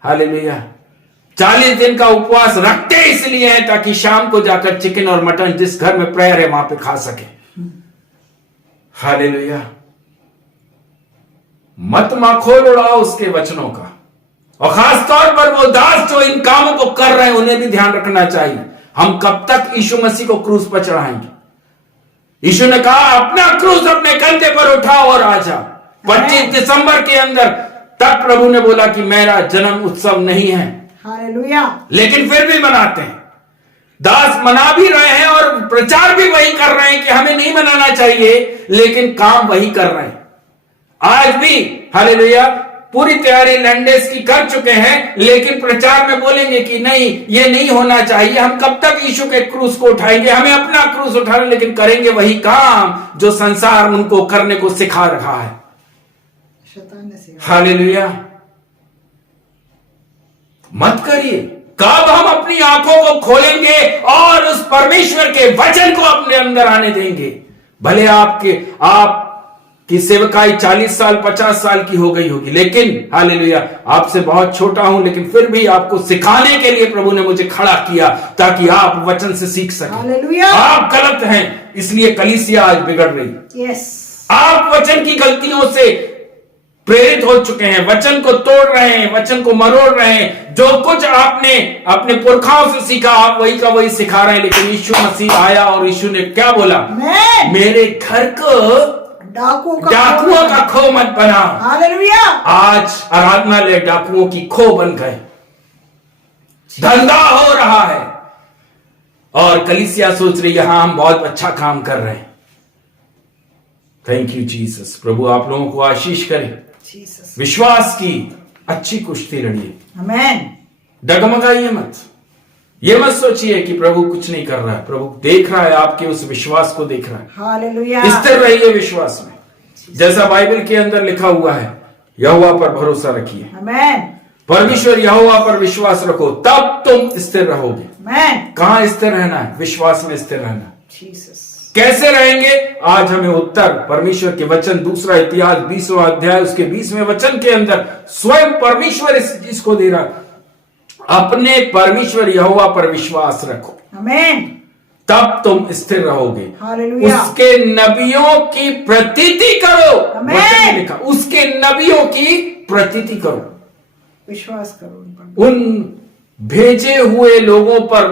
हालेलुया। 40 दिन का उपवास रखते इसलिए है ताकि शाम को जाकर चिकन और मटन जिस घर में प्रेयर है वहां पे खा सके। हालेलुया। मत माखोल उड़ाओ उसके वचनों का, और खास तौर पर वो दास जो इन कामों को कर रहे हैं उन्हें भी ध्यान रखना चाहिए। हम कब तक यीशु मसीह को क्रूस पर चढ़ाएंगे? यीशु ने कहा, अपना क्रूस अपने कंधे पर उठाओ और आ जाओ। 25 दिसंबर के अंदर तक प्रभु ने बोला कि मेरा जन्म उत्सव नहीं है, हालेलुया, लेकिन फिर भी मनाते हैं। दास मना भी रहे हैं और प्रचार भी वही कर रहे हैं कि हमें नहीं मनाना चाहिए, लेकिन काम वही कर रहे हैं। आज भी हालेलुया पूरी तैयारी लैंडेस की कर चुके हैं, लेकिन प्रचार में बोलेंगे कि नहीं, ये नहीं होना चाहिए। हम कब तक यीशु के क्रूस को उठाएंगे? हमें अपना क्रूस उठाना, लेकिन करेंगे वही काम जो संसार उनको करने को सिखा रहा है। शैतान ने सिखाया। हालेलुया। मत करिए। कब हम अपनी आंखों को खोलेंगे और उस परमेश्वर के वचन को अपने अंदर आने देंगे? भले आपकी सेवकाई 40 साल 50 साल की हो गई होगी, लेकिन हालेलुया आपसे बहुत छोटा हूं, लेकिन फिर भी आपको सिखाने के लिए प्रभु ने मुझे खड़ा किया ताकि आप वचन से सीख सकें। हालेलुया। आप गलत हैं, इसलिए कलीसिया आज बिगड़ रही। यस। आप वचन की गलतियों से प्रेरित हो चुके हैं, वचन को तोड़ रहे हैं, वचन को मरोड़ रहे हैं। जो कुछ आपने अपने पुरखाओं से सीखा आप वही का वही सिखा रहे हैं। लेकिन यीशु मसीह आया और यीशु ने क्या बोला? मेरे घर को डाकुओं का खो मत बना। हालेलुया। आज आराधनालय डाकुओं की खो बन गए, धंधा हो रहा है, और कलीसिया सोच रही है हाँ हम बहुत अच्छा काम कर रहे हैं। Thank you Jesus. प्रभु आप लोगों को आशीष करे। जीसस। विश्वास की अच्छी कुश्ती लड़िए, आमेन। डगमगाइए मत। ये मत सोचिए कि प्रभु कुछ नहीं कर रहा है। प्रभु देख रहा है, आपके उस विश्वास को देख रहा है। हालेलुया। स्थिर रहिए विश्वास में, जैसा बाइबल के अंदर लिखा हुआ है, यहोवा पर भरोसा रखिए। आमेन। परमेश्वर यहोवा पर विश्वास रखो, तब तुम स्थिर रहोगे। आमेन। कहां स्थिर रहना है? विश्वास में स्थिर रहना। जीसस। कैसे रहेंगे? आज हमें उत्तर परमेश्वर के वचन, दूसरा इतिहास 20वां अध्याय उसके 20वें वचन के अंदर स्वयं परमेश्वर इस चीज को दे रहा। अपने परमेश्वर यहोवा पर विश्वास रखो, आमेन, तब तुम स्थिर रहोगे। हालेलुया। उसके नबियों की प्रतीति करो। आमेन। वचन में लिखा, उसके नबियों की प्रतीति करो। विश्वास करो उन पर। उन भेजे हुए लोगों पर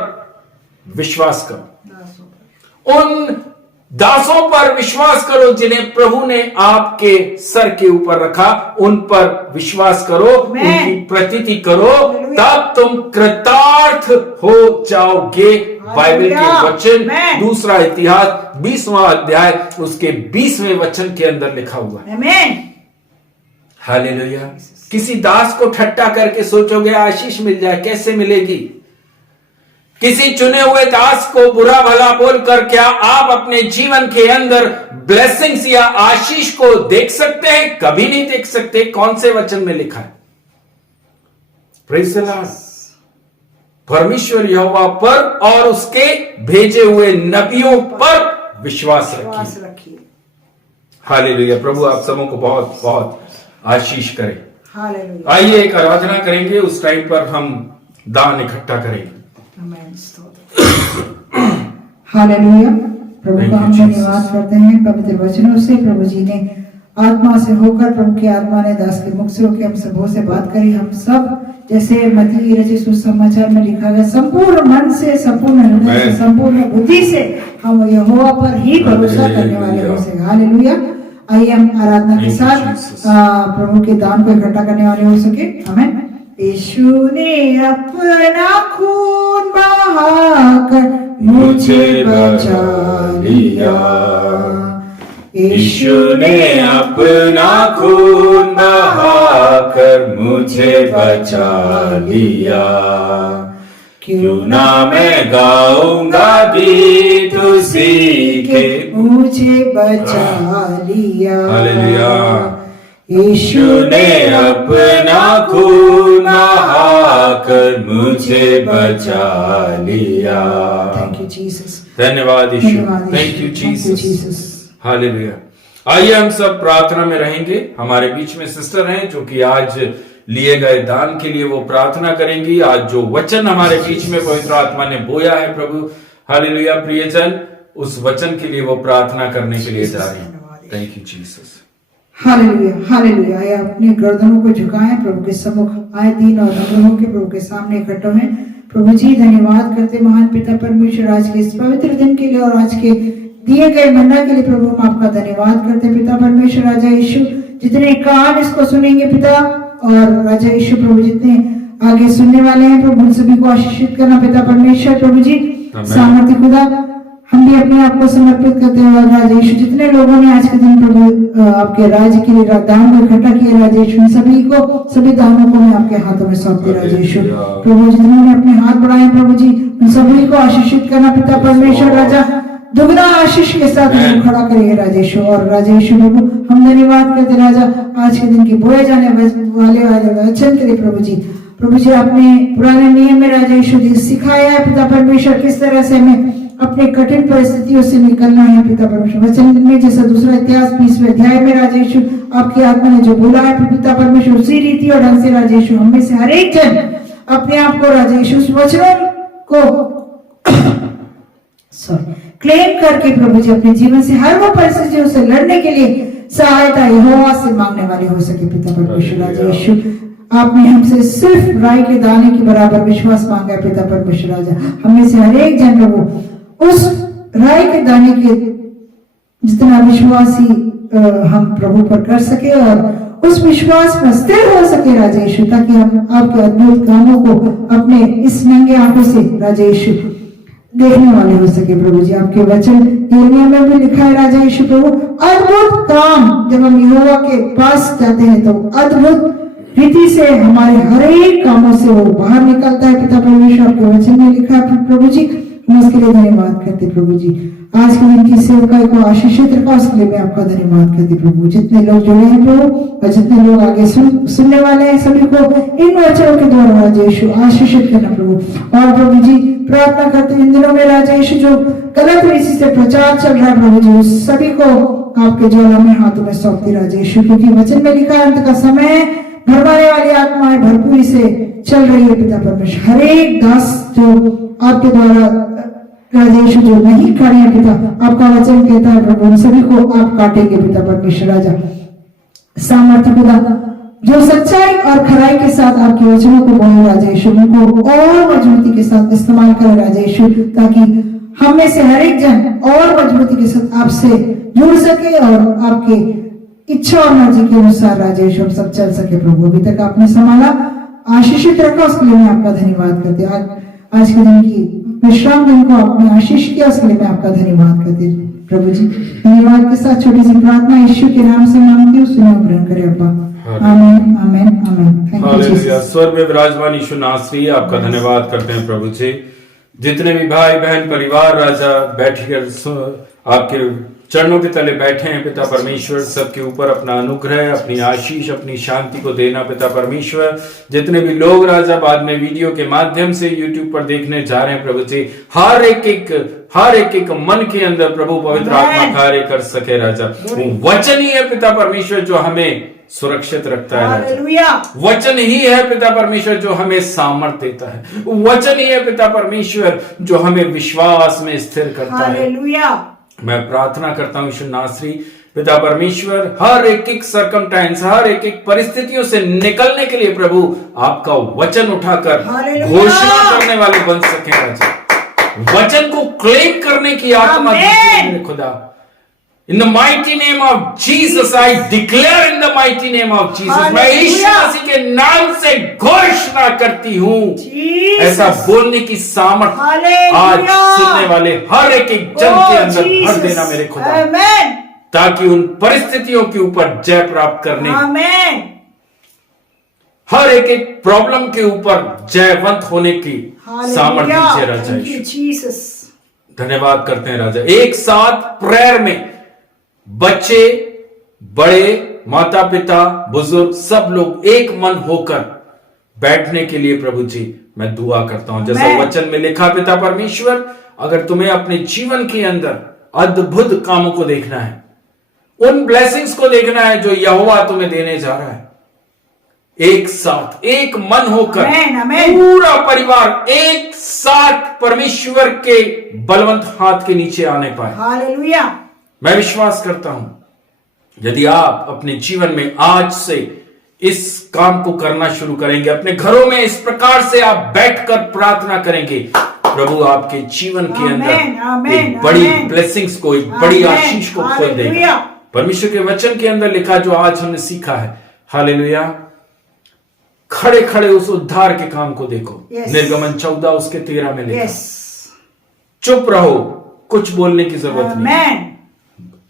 विश्वास करो, दासों पर। उन दासों पर विश्वास करो जिन्हें प्रभु ने आपके सर के ऊपर रखा। उन पर विश्वास करो, उनकी प्रतीति करो, तब तुम कृतार्थ हो जाओगे। बाइबल के वचन, दूसरा इतिहास 20वां अध्याय उसके 20वें वचन के अंदर लिखा हुआ है। आमेन। हालेलुया। किसी दास को ठट्टा करके सोचोगे आशीष मिल जाए, कैसे मिलेगी? किसी चुने हुए दास को बुरा भला बोलकर क्या आप अपने जीवन के अंदर ब्लेसिंग्स या आशीष को देख सकते हैं? कभी नहीं देख सकते। कौन से वचन में लिखा है? Praise the Lord. परमेश्वर यहोवा पर और उसके भेजे हुए नबियों पर विश्वास रखिए। हालेलुया। प्रभु आप सबों को बहुत बहुत आशीष करे। हालेलुया। आइए एक आराधना करेंगे, उस टाइम पर हम दान इकट्ठा करेंगे। हालेलुया। प्रभु का हम धन्यवाद करते हैं पवित्र वचनों से। प्रभु जी ने आत्मा से होकर, प्रभु की आत्मा ने दास के मुख से होकर हम सबों से बात करी। हम सब जैसे मत्ती रचित सुसमाचार में लिखा गया, संपूर्ण मन से, संपूर्ण हृदय से, संपूर्ण बुद्धि से हम यहोवा पर ही भरोसा करने वाले हो सके। हालेलुया। आइए हम आराधना के साथ प्रभु के दान को इकट्ठा करने वाले हो सके। आमीन। यीशु ने अपना खून बहाकर मुझे बचा लिया। यीशु ने अपना खून बहाकर मुझे बचा लिया। क्यों ना मैं गाऊंगा गीत उसी के, मुझे बचा लिया। हालेलुया। यीशु ने अपना खून बहाकर मुझे बचा लिया। Thank you Jesus. धन्यवाद यीशु। Thank you Jesus. हालेलुया। आइए हम सब प्रार्थना में रहेंगे। हमारे बीच में सिस्टर हैं जो कि आज लिए गए दान के लिए वो प्रार्थना करेंगी। आज जो वचन हमारे बीच में पवित्र आत्मा ने बोया है प्रभु, हालेलुया, प्रियजन, उस वचन के लिए वो प्रार्थना करने के लिए जा रही हैं। Thank you Jesus. Hallelujah. Hallelujah. आइए अपने गर्दनों को झुकाएं, प्रभु के सम्मुख आए, दीन और नम्र होकर प्रभु के सामने इकट्ठे हैं। प्रभु जी धन्यवाद करते महान पिता परमेश्वर आज के इस पवित्र दिन के लिए और आज के दिए गए मन्ना के लिए। प्रभु हम आपका धन्यवाद करते पिता परमेश्वर। राजा यीशु जितने कान इसको सुनेंगे पिता, और राजा यीशु प्रभु जितने आगे सुनने वाले हैं प्रभु, उन सभी को आशीषित करना पिता परमेश्वर। प्रभु जी सामर्थ्य खुदा, हम भी अपने आप को समर्पित करते हैं। और राजा यीशु जितने लोगों ने आज के दिन प्रभु आपके राज्य के लिए दान को इकट्ठा किया, राजा यीशु सभी को, सभी दानों को मैं आपके हाथों में सौंपती राजा यीशु। प्रभु जिन्होंने अपने हाथ बढ़ाए प्रभु जी, उन सभी को आशीषित करना पिता परमेश्वर। राजा दुगना आशीष के साथ हम खड़ा करेंगे राजा यीशु। और राजा यीशु प्रभु हम धन्यवाद करते राजा आज के दिन की बोए जाने वाले वचन के लिए प्रभु जी। प्रभु जी आपने पुराने नियम में राजा यीशु सिखाया है पिता परमेश्वर किस तरह से हमें अपने कठिन परिस्थितियों से निकलना है पिता परमेश्वर। वचन में जैसा दूसरा इतिहास 20वें अध्याय में राजा यीशु आपकी आत्मा ने जो बोला है पिता परमेश्वर, उसी रीति और ढंग से राजा यीशु हम में से हर एक जन अपने आप को राजा यीशु उस वचनों को क्लेम करके प्रभु जी अपने जीवन से हर वो परिस्थितियों से लड़ने के लिए सहायता यहोवा से मांगने वाले हो सके पिता परमेश्वर। राजा यीशु आपने हमसे सिर्फ राई के दाने के बराबर विश्वास मांगा है पिता परमेश्वर। राजा हमें से हर एक जन प्रभु उस राई के दाने के जितना विश्वासी हम प्रभु पर कर सके और उस विश्वास में स्थिर हो सके राजा यीशु, ताकि हम आपके अद्भुत कामों को अपने इस नंगे आंखों से राजा यीशु देखने वाले हो सके प्रभु जी। आपके वचन यिर्मयाह में भी लिखा है राजा यीशु प्रभु, अद्भुत काम जब हम यहोवा के पास जाते हैं तो अद्भुत रीति से हमारे हर एक कामों से वो बाहर निकलता है पिता परमेश्वर। आपके वचन में लिखा है प्रभु जी, हम इसके लिए धन्यवाद करते प्रभु जी। आज के दिन की सेवकाई को आशीषित रखा, उसके लिए मैं आपका धन्यवाद करती प्रभु। जितने लोग जुड़े हैं प्रभु और जितने लोग आगे सुनने वाले हैं सभी को इन वचनों के द्वारा राजा यीशु आशीषित करना प्रभु। और प्रभु जी प्रार्थना करते इन दिनों में राजा यीशु जो गलत रीति से प्रचार चल रहा है प्रभु जी, उस सभी को आपके ज्वाला में हाथों में सौंपती राजा यीशु, क्योंकि वचन में लिखा है अंत का समय भरमाने वाली आत्माएं भरपूरी से चल रही है पिता परमेश्वर। हर एक दास जो आपके द्वारा राजा यीशु जो नहीं खड़े हैं पिता, आपका वचन कहता है प्रभु उन सभी को आप काटेंगे पिता परमेश्वर। राजा सामर्थ्य पिता जो सच्चाई और खराई के साथ आपके वचनों को बोले राजा यीशु, उनको और मजबूती के साथ इस्तेमाल करें राजा यीशु, ताकि हम में से हर एक जन और मजबूती के साथ आपसे जुड़ सके और आपके इच्छा और मर्जी के अनुसार राजा यीशु हम सब चल सके प्रभु। अभी तक आपने संभाला, आशीषित रखा, उसके लिए मैं आपका धन्यवाद करती हूँ। आज के दिन की विश्राम दिन को आपने आशीष किया, उसके लिए मैं आपका धन्यवाद करती हूँ प्रभु जी। धन्यवाद के साथ छोटी सी प्रार्थना यीशु के नाम से मांगती हूँ, सुनो ग्रहण करें अब्बा। आमीन आमीन आमीन। Thank you hallelujah. जीसस। स्वर्ग में विराजमान यीशु नासरी, आपका धन्यवाद करते हैं प्रभु जी। जितने भी भाई बहन परिवार राजा बैठकर आपके चरणों के तले बैठे हैं पिता परमेश्वर, सबके ऊपर अपना अनुग्रह, अपनी आशीष, अपनी शांति को देना पिता परमेश्वर। जितने भी लोग राजा बाद में वीडियो के माध्यम से यूट्यूब पर देखने जा रहे हैं प्रभु जी, हर एक मन के अंदर प्रभु पवित्र आत्मा कार्य कर सके राजा। वो वचन ही है पिता परमेश्वर जो हमें सुरक्षित रखता है हालेलुया। वचन ही है पिता परमेश्वर जो हमें सामर्थ्य देता है। वचन ही है पिता परमेश्वर जो हमें विश्वास में स्थिर करता है। हालेलुया। मैं प्रार्थना करता हूं यीशु नासरी पिता परमेश्वर, हर एक सरकमस्टेंस, हर एक परिस्थितियों से निकलने के लिए प्रभु आपका वचन उठाकर घोषणा करने वाले बन सके राजा। वचन को क्लेम करने की आत्मा दीजिए मेरे खुदा। In the mighty name of Jesus, I declare in the mighty name of Jesus, मैं यीशु मसीह के नाम से घोषणा करती हूँ, ऐसा बोलने की सामर्थ आज सुनने वाले हर एक जन के अंदर भर देना मेरे खुदा, ताकि उन परिस्थितियों के ऊपर जय प्राप्त करने, हर एक प्रॉब्लम के ऊपर जयवंत होने की सामर्थ दीजिए राजा यीशु। धन्यवाद करते हैं राजा। एक साथ प्रेयर में बच्चे, बड़े, माता पिता, बुजुर्ग सब लोग एक मन होकर बैठने के लिए प्रभु जी मैं दुआ करता हूं। जैसा वचन में लिखा पिता परमेश्वर, अगर तुम्हें अपने जीवन के अंदर अद्भुत कामों को देखना है, उन ब्लेसिंग्स को देखना है जो यहोवा तुम्हें देने जा रहा है, एक साथ एक मन होकर पूरा परिवार एक साथ परमेश्वर के बलवंत हाथ के नीचे आने पाए। हालेलुया। मैं विश्वास करता हूं यदि आप अपने जीवन में आज से इस काम को करना शुरू करेंगे, अपने घरों में इस प्रकार से आप बैठकर प्रार्थना करेंगे, प्रभु आपके जीवन के अंदर एक बड़ी ब्लेसिंग्स को, एक बड़ी आशीष को खोल देगा। परमेश्वर के वचन के अंदर लिखा जो आज हमने सीखा है, हालेलुया, खड़े खड़े उस उद्धार के काम को देखो। निर्गमन 14 उसके 13 में लिखा। चुप रहो, कुछ बोलने की जरूरत नहीं,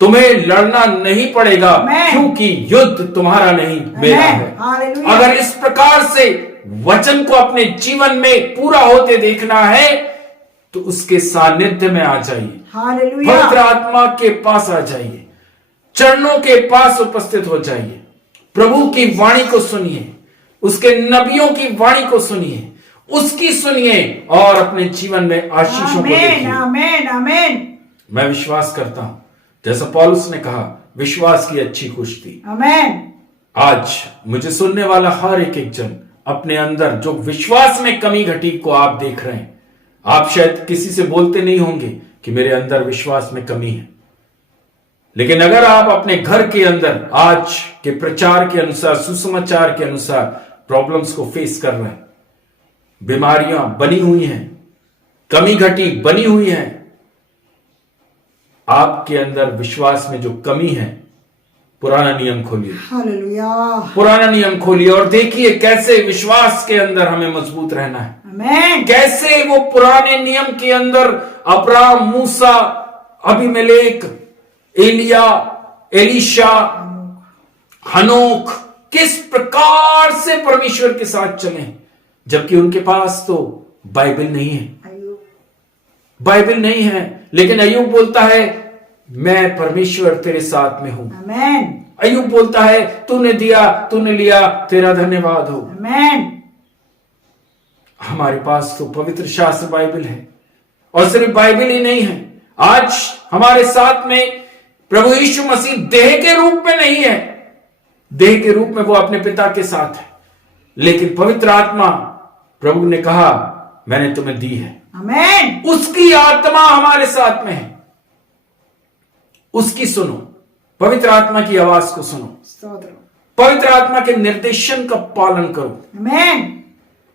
तुम्हें लड़ना नहीं पड़ेगा क्योंकि युद्ध तुम्हारा नहीं मेरा है। अगर इस प्रकार से वचन को अपने जीवन में पूरा होते देखना है तो उसके सानिध्य में आ जाइए, पवित्र आत्मा के पास आ जाइए, चरणों के पास उपस्थित हो जाइए, प्रभु की वाणी को सुनिए, उसके नबियों की वाणी को सुनिए, उसकी सुनिए और अपने जीवन में आशीषों को देखिए। आमीन आमीन। मैं विश्वास करता हूं जैसा पौलुस ने कहा, विश्वास की अच्छी कुश्ती। आमीन। आज मुझे सुनने वाला हर एक जन अपने अंदर जो विश्वास में कमी घटी को आप देख रहे हैं, आप शायद किसी से बोलते नहीं होंगे कि मेरे अंदर विश्वास में कमी है, लेकिन अगर आप अपने घर के अंदर आज के प्रचार के अनुसार, सुसमाचार के अनुसार प्रॉब्लम्स को फेस कर रहे हैं, बीमारियां बनी हुई हैं, कमी घटी बनी हुई है, आपके अंदर विश्वास में जो कमी है, पुराना नियम खोलिए। हालेलुया। पुराना नियम खोलिए और देखिए कैसे विश्वास के अंदर हमें मजबूत रहना है। आमीन। कैसे वो पुराने नियम के अंदर अब्राहम, मूसा, अबीमेलेक, एलिया, एलीशा, हनोक किस प्रकार से परमेश्वर के साथ चले, जबकि उनके पास तो बाइबल नहीं है, बाइबल नहीं है, लेकिन अय्यूब बोलता है मैं परमेश्वर तेरे साथ में हूं। आमीन। अय्यूब बोलता है तूने दिया, तूने लिया, तेरा धन्यवाद हो। आमीन। हमारे पास तो पवित्र शास्त्र बाइबल है, और सिर्फ बाइबल ही नहीं है, आज हमारे साथ में प्रभु यीशु मसीह देह के रूप में नहीं है, देह के रूप में वो अपने पिता के साथ है, लेकिन पवित्र आत्मा प्रभु ने कहा मैंने तुम्हें दी है। आमीन। उसकी आत्मा हमारे साथ में है, उसकी सुनो, पवित्र आत्मा की आवाज को सुनो, पवित्र आत्मा के निर्देशन का पालन करो। आमीन।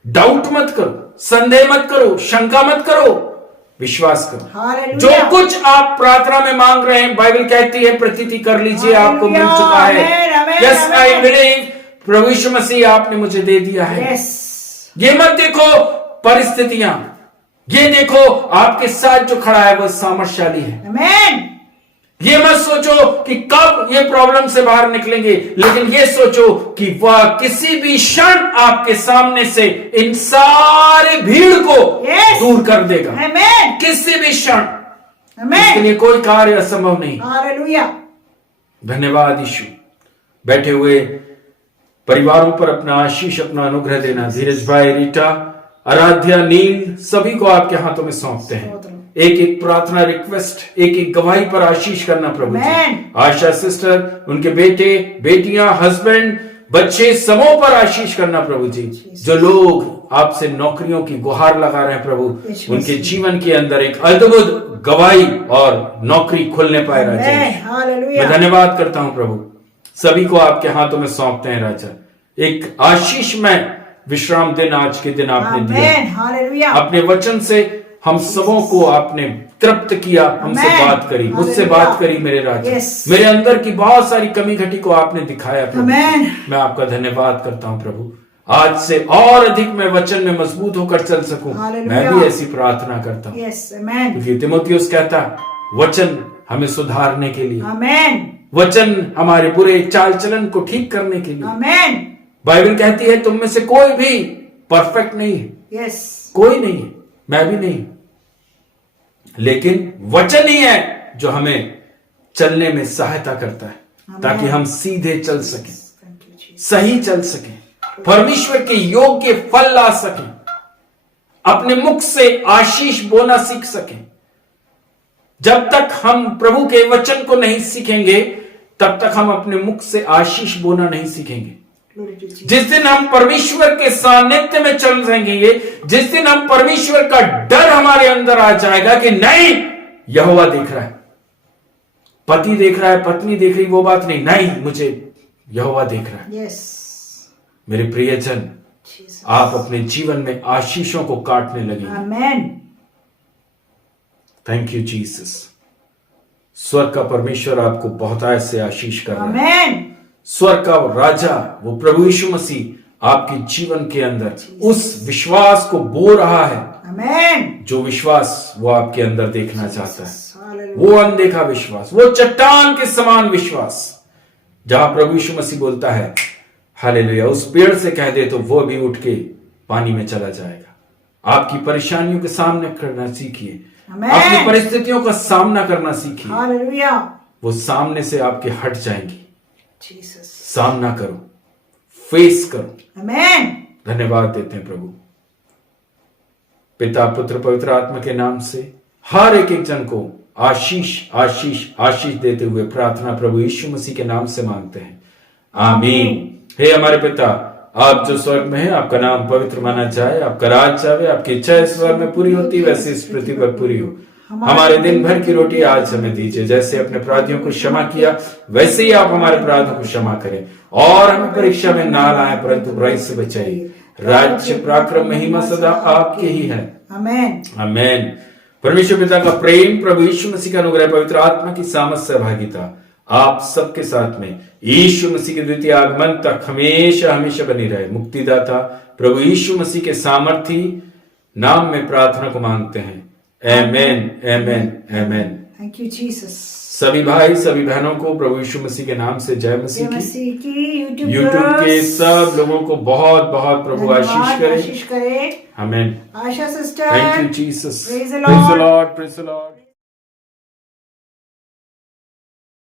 डाउट मत करो, संदेह मत करो, शंका मत करो, विश्वास करो। जो कुछ आप प्रार्थना में मांग रहे हैं, बाइबल कहती है प्रतीति कर लीजिए, आपको मिल चुका है। यस आई बिलीव, प्रभु यीशु मसीह आपने मुझे दे दिया है। ये मत देखो परिस्थितियां, ये देखो आपके साथ जो खड़ा है वो सामर्थशाली है। आमीन। ये मत सोचो कि कब ये प्रॉब्लम से बाहर निकलेंगे, लेकिन ये सोचो कि वह किसी भी क्षण आपके सामने से इन सारी भीड़ को Yes. दूर कर देगा। Amen. किसी भी क्षण, इसके Amen. लिए कोई कार्य असंभव नहीं। Hallelujah. धन्यवाद यीशु। बैठे हुए परिवारों पर अपना आशीष, अपना अनुग्रह देना। धीरज भाई, रीटा, आराध्या, नील, सभी को आपके हाथों में सौंपते हैं। एक एक प्रार्थना रिक्वेस्ट, एक एक गवाही पर आशीष करना प्रभु जी। Amen. आशा सिस्टर, उनके बेटे, बेटियां, हस्बैंड, बच्चे, सबों पर आशीष करना प्रभु जी। जो लोग आपसे नौकरियों की गुहार लगा रहे हैं प्रभु, उनके जीवन के अंदर एक अद्भुत गवाही और नौकरी खुलने पाए राजा। Amen. Hallelujah. मैं धन्यवाद करता हूं प्रभु, सभी को आपके हाथों में सौंपते हैं राजा। एक आशीषमय विश्राम दिन आज के दिन आपने दिया। Amen. Hallelujah. अपने वचन से हम सबों को आपने तृप्त किया, हमसे Amen. बात करी, मुझसे Hallelujah. बात करी मेरे राजा। Yes. मेरे अंदर की बहुत सारी कमी घटी को आपने दिखाया प्रभु। Amen. मैं आपका धन्यवाद करता हूं प्रभु। आज से और अधिक मैं वचन में मजबूत होकर चल सकूं, Hallelujah. मैं भी ऐसी प्रार्थना करता हूं। Yes. Amen. क्योंकि तिमोथियुस कहता वचन हमें सुधारने के लिए, Amen. वचन हमारे बुरे चाल चलन को ठीक करने के लिए। Amen. बाइबल कहती है तुम में से कोई भी परफेक्ट नहीं है, Yes. कोई नहीं है, मैं भी नहीं, लेकिन वचन ही है जो हमें चलने में सहायता करता है, ताकि हम सीधे चल सकें, Thank you, Jesus. सही चल सकें, परमेश्वर के योग्य फल ला सकें, अपने मुख से आशीष बोना सीख सकें। जब तक हम प्रभु के वचन को नहीं सीखेंगे, तब तक हम अपने मुख से आशीष बोना नहीं सीखेंगे। Glory to Jesus. जिस दिन हम परमेश्वर के सानिध्य में चल जाएंगे, जिस दिन हम परमेश्वर का डर हमारे अंदर आ जाएगा कि नहीं, यहोवा देख रहा है, पति देख रहा है, पत्नी देख रही, वो बात नहीं, नहीं, मुझे यहोवा देख रहा है। Yes. मेरे प्रियजन, Jesus. आप अपने जीवन में आशीषों को काटने लगे। Amen. Thank you Jesus. स्वर्ग का परमेश्वर आपको बहुतायत से आशीष कर रहा है। Amen. स्वर्ग का राजा, वो प्रभु यीशु मसीह आपके जीवन के अंदर उस विश्वास को बो रहा है, Amen. जो विश्वास वो आपके अंदर देखना चाहता है। Hallelujah. वो अनदेखा विश्वास, वो चट्टान के समान विश्वास, जहां प्रभु यीशु मसीह बोलता है हालेलुया, उस पेड़ से कह दे तो वो भी उठ के पानी में चला जाएगा। आपकी परेशानियों के सामने करना सीखिए, Amen. अपनी परिस्थितियों का सामना करना सीखिए, Hallelujah. वो सामने से आपके हट जाएंगी। Jesus. सामना करो, फेस करो। Amen. धन्यवाद देते हैं प्रभु, पिता, पुत्र, पवित्र आत्मा के नाम से हर एक एक जन को आशीष आशीष आशीष देते हुए प्रार्थना प्रभु यीशु मसीह के नाम से मांगते हैं, आमीन। हे हमारे पिता, आप जो स्वर्ग में हैं, आपका नाम पवित्र माना जाए, आपका राज आवे, आपकी इच्छा इस स्वर्ग में पूरी होती वैसे इस पृथ्वी पर पूरी हो। हमारे दिन भर की रोटी आज हमें दीजिए, जैसे अपने अपराधियों को क्षमा किया वैसे ही आप हमारे अपराधों को क्षमा करें, और हमें परीक्षा में ना लाए परंतु बुराई से बचाइए। राज्य, पराक्रम, महिमा सदा आपके ही है। Amen. आमेन। परमेश्वर पिता का प्रेम, प्रभु यीशु मसीह का अनुग्रह, पवित्र आत्मा की सामर्थ सहभागिता आप सबके साथ में यीशु मसीह के द्वितीय आगमन तक हमेशा हमेशा बनी रहे। मुक्तिदाता प्रभु यीशु मसीह के सामर्थी नाम में प्रार्थना को मांगते हैं, आमेन, आमेन, आमेन। Thank you, Jesus. सभी भाई, सभी बहनों को प्रभु यीशु मसीह के नाम से जय जय मसीह की। मसीह की। यूट्यूब यूट्यूब के सब लोगों को बहुत बहुत प्रभु आशीष करे। आशीष करे। आमेन। Asha sister, thank you Jesus. Praise the praise the Lord. Lord, praise the Lord.